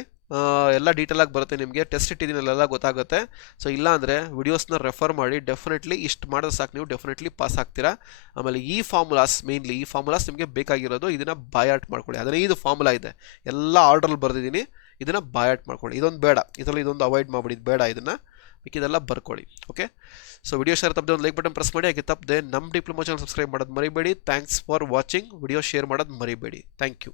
ಎಲ್ಲ ಡೀಟೇಲಾಗಿ ಬರುತ್ತೆ ನಿಮಗೆ. ಟೆಸ್ಟ್ ಇಟ್ಟಿದ್ದೀನಲ್ಲ ಗೊತ್ತಾಗುತ್ತೆ. ಸೊ ಇಲ್ಲ ಅಂದರೆ ವಿಡಿಯೋಸ್ನ ರೆಫರ್ ಮಾಡಿ. ಡೆಫಿನೆಟ್ಲಿ ಇಷ್ಟು ಮಾಡಿದ್ರೆ ಸಾಕು, ನೀವು ಡೆಫಿನೆಟ್ಲಿ ಪಾಸ್ ಆಗ್ತೀರಾ. ಆಮೇಲೆ ಈ ಫಾರ್ಮುಲಾಸ್, ಮೇನ್ಲಿ ಈ ಫಾರ್ಮುಲಾಸ್ ನಿಮಗೆ ಬೇಕಾಗಿರೋದು. ಇದನ್ನು ಬಯಾಟ್ ಮಾಡ್ಕೊಳ್ಳಿ. 15 ಫಾರ್ಮುಲಾ ಇದೆ, ಎಲ್ಲ ಆರ್ಡ್ರಲ್ಲಿ ಬರೆದಿದ್ದೀನಿ. ಇದನ್ನು ಬಯಾಟ್ ಮಾಡ್ಕೊಳ್ಳಿ. ಇದೊಂದು ಬೇಡ, ಇದರಲ್ಲಿ ಇದೊಂದು ಅವಾಯ್ಡ್ ಮಾಡಿಬಿಡಿ, ಬೇಡ. ಇದನ್ನು ಇದೆಲ್ಲ ಬರ್ಕೊಳ್ಳಿ. ಓಕೆ, ಸೊ ವಿಡಿಯೋ ಶೇರ್ ತಪ್ಪದೆ ಒಂದು ಲೈಕ್ ಬಟನ್ ಪ್ರೆಸ್ ಮಾಡಿ. ಹಾಗೆ ತಪ್ಪದೆ ನಮ್ಮ ಡಿಪ್ಲೊಮಾ ಚಾನಲ್ ಸಬ್ಸ್ಕ್ರೈಬ್ ಮಾಡೋದು ಮರಿಬೇಡಿ. Thanks for watching. Video share ಮಾಡೋದು ಮರಿಬೇಡಿ. Thank you.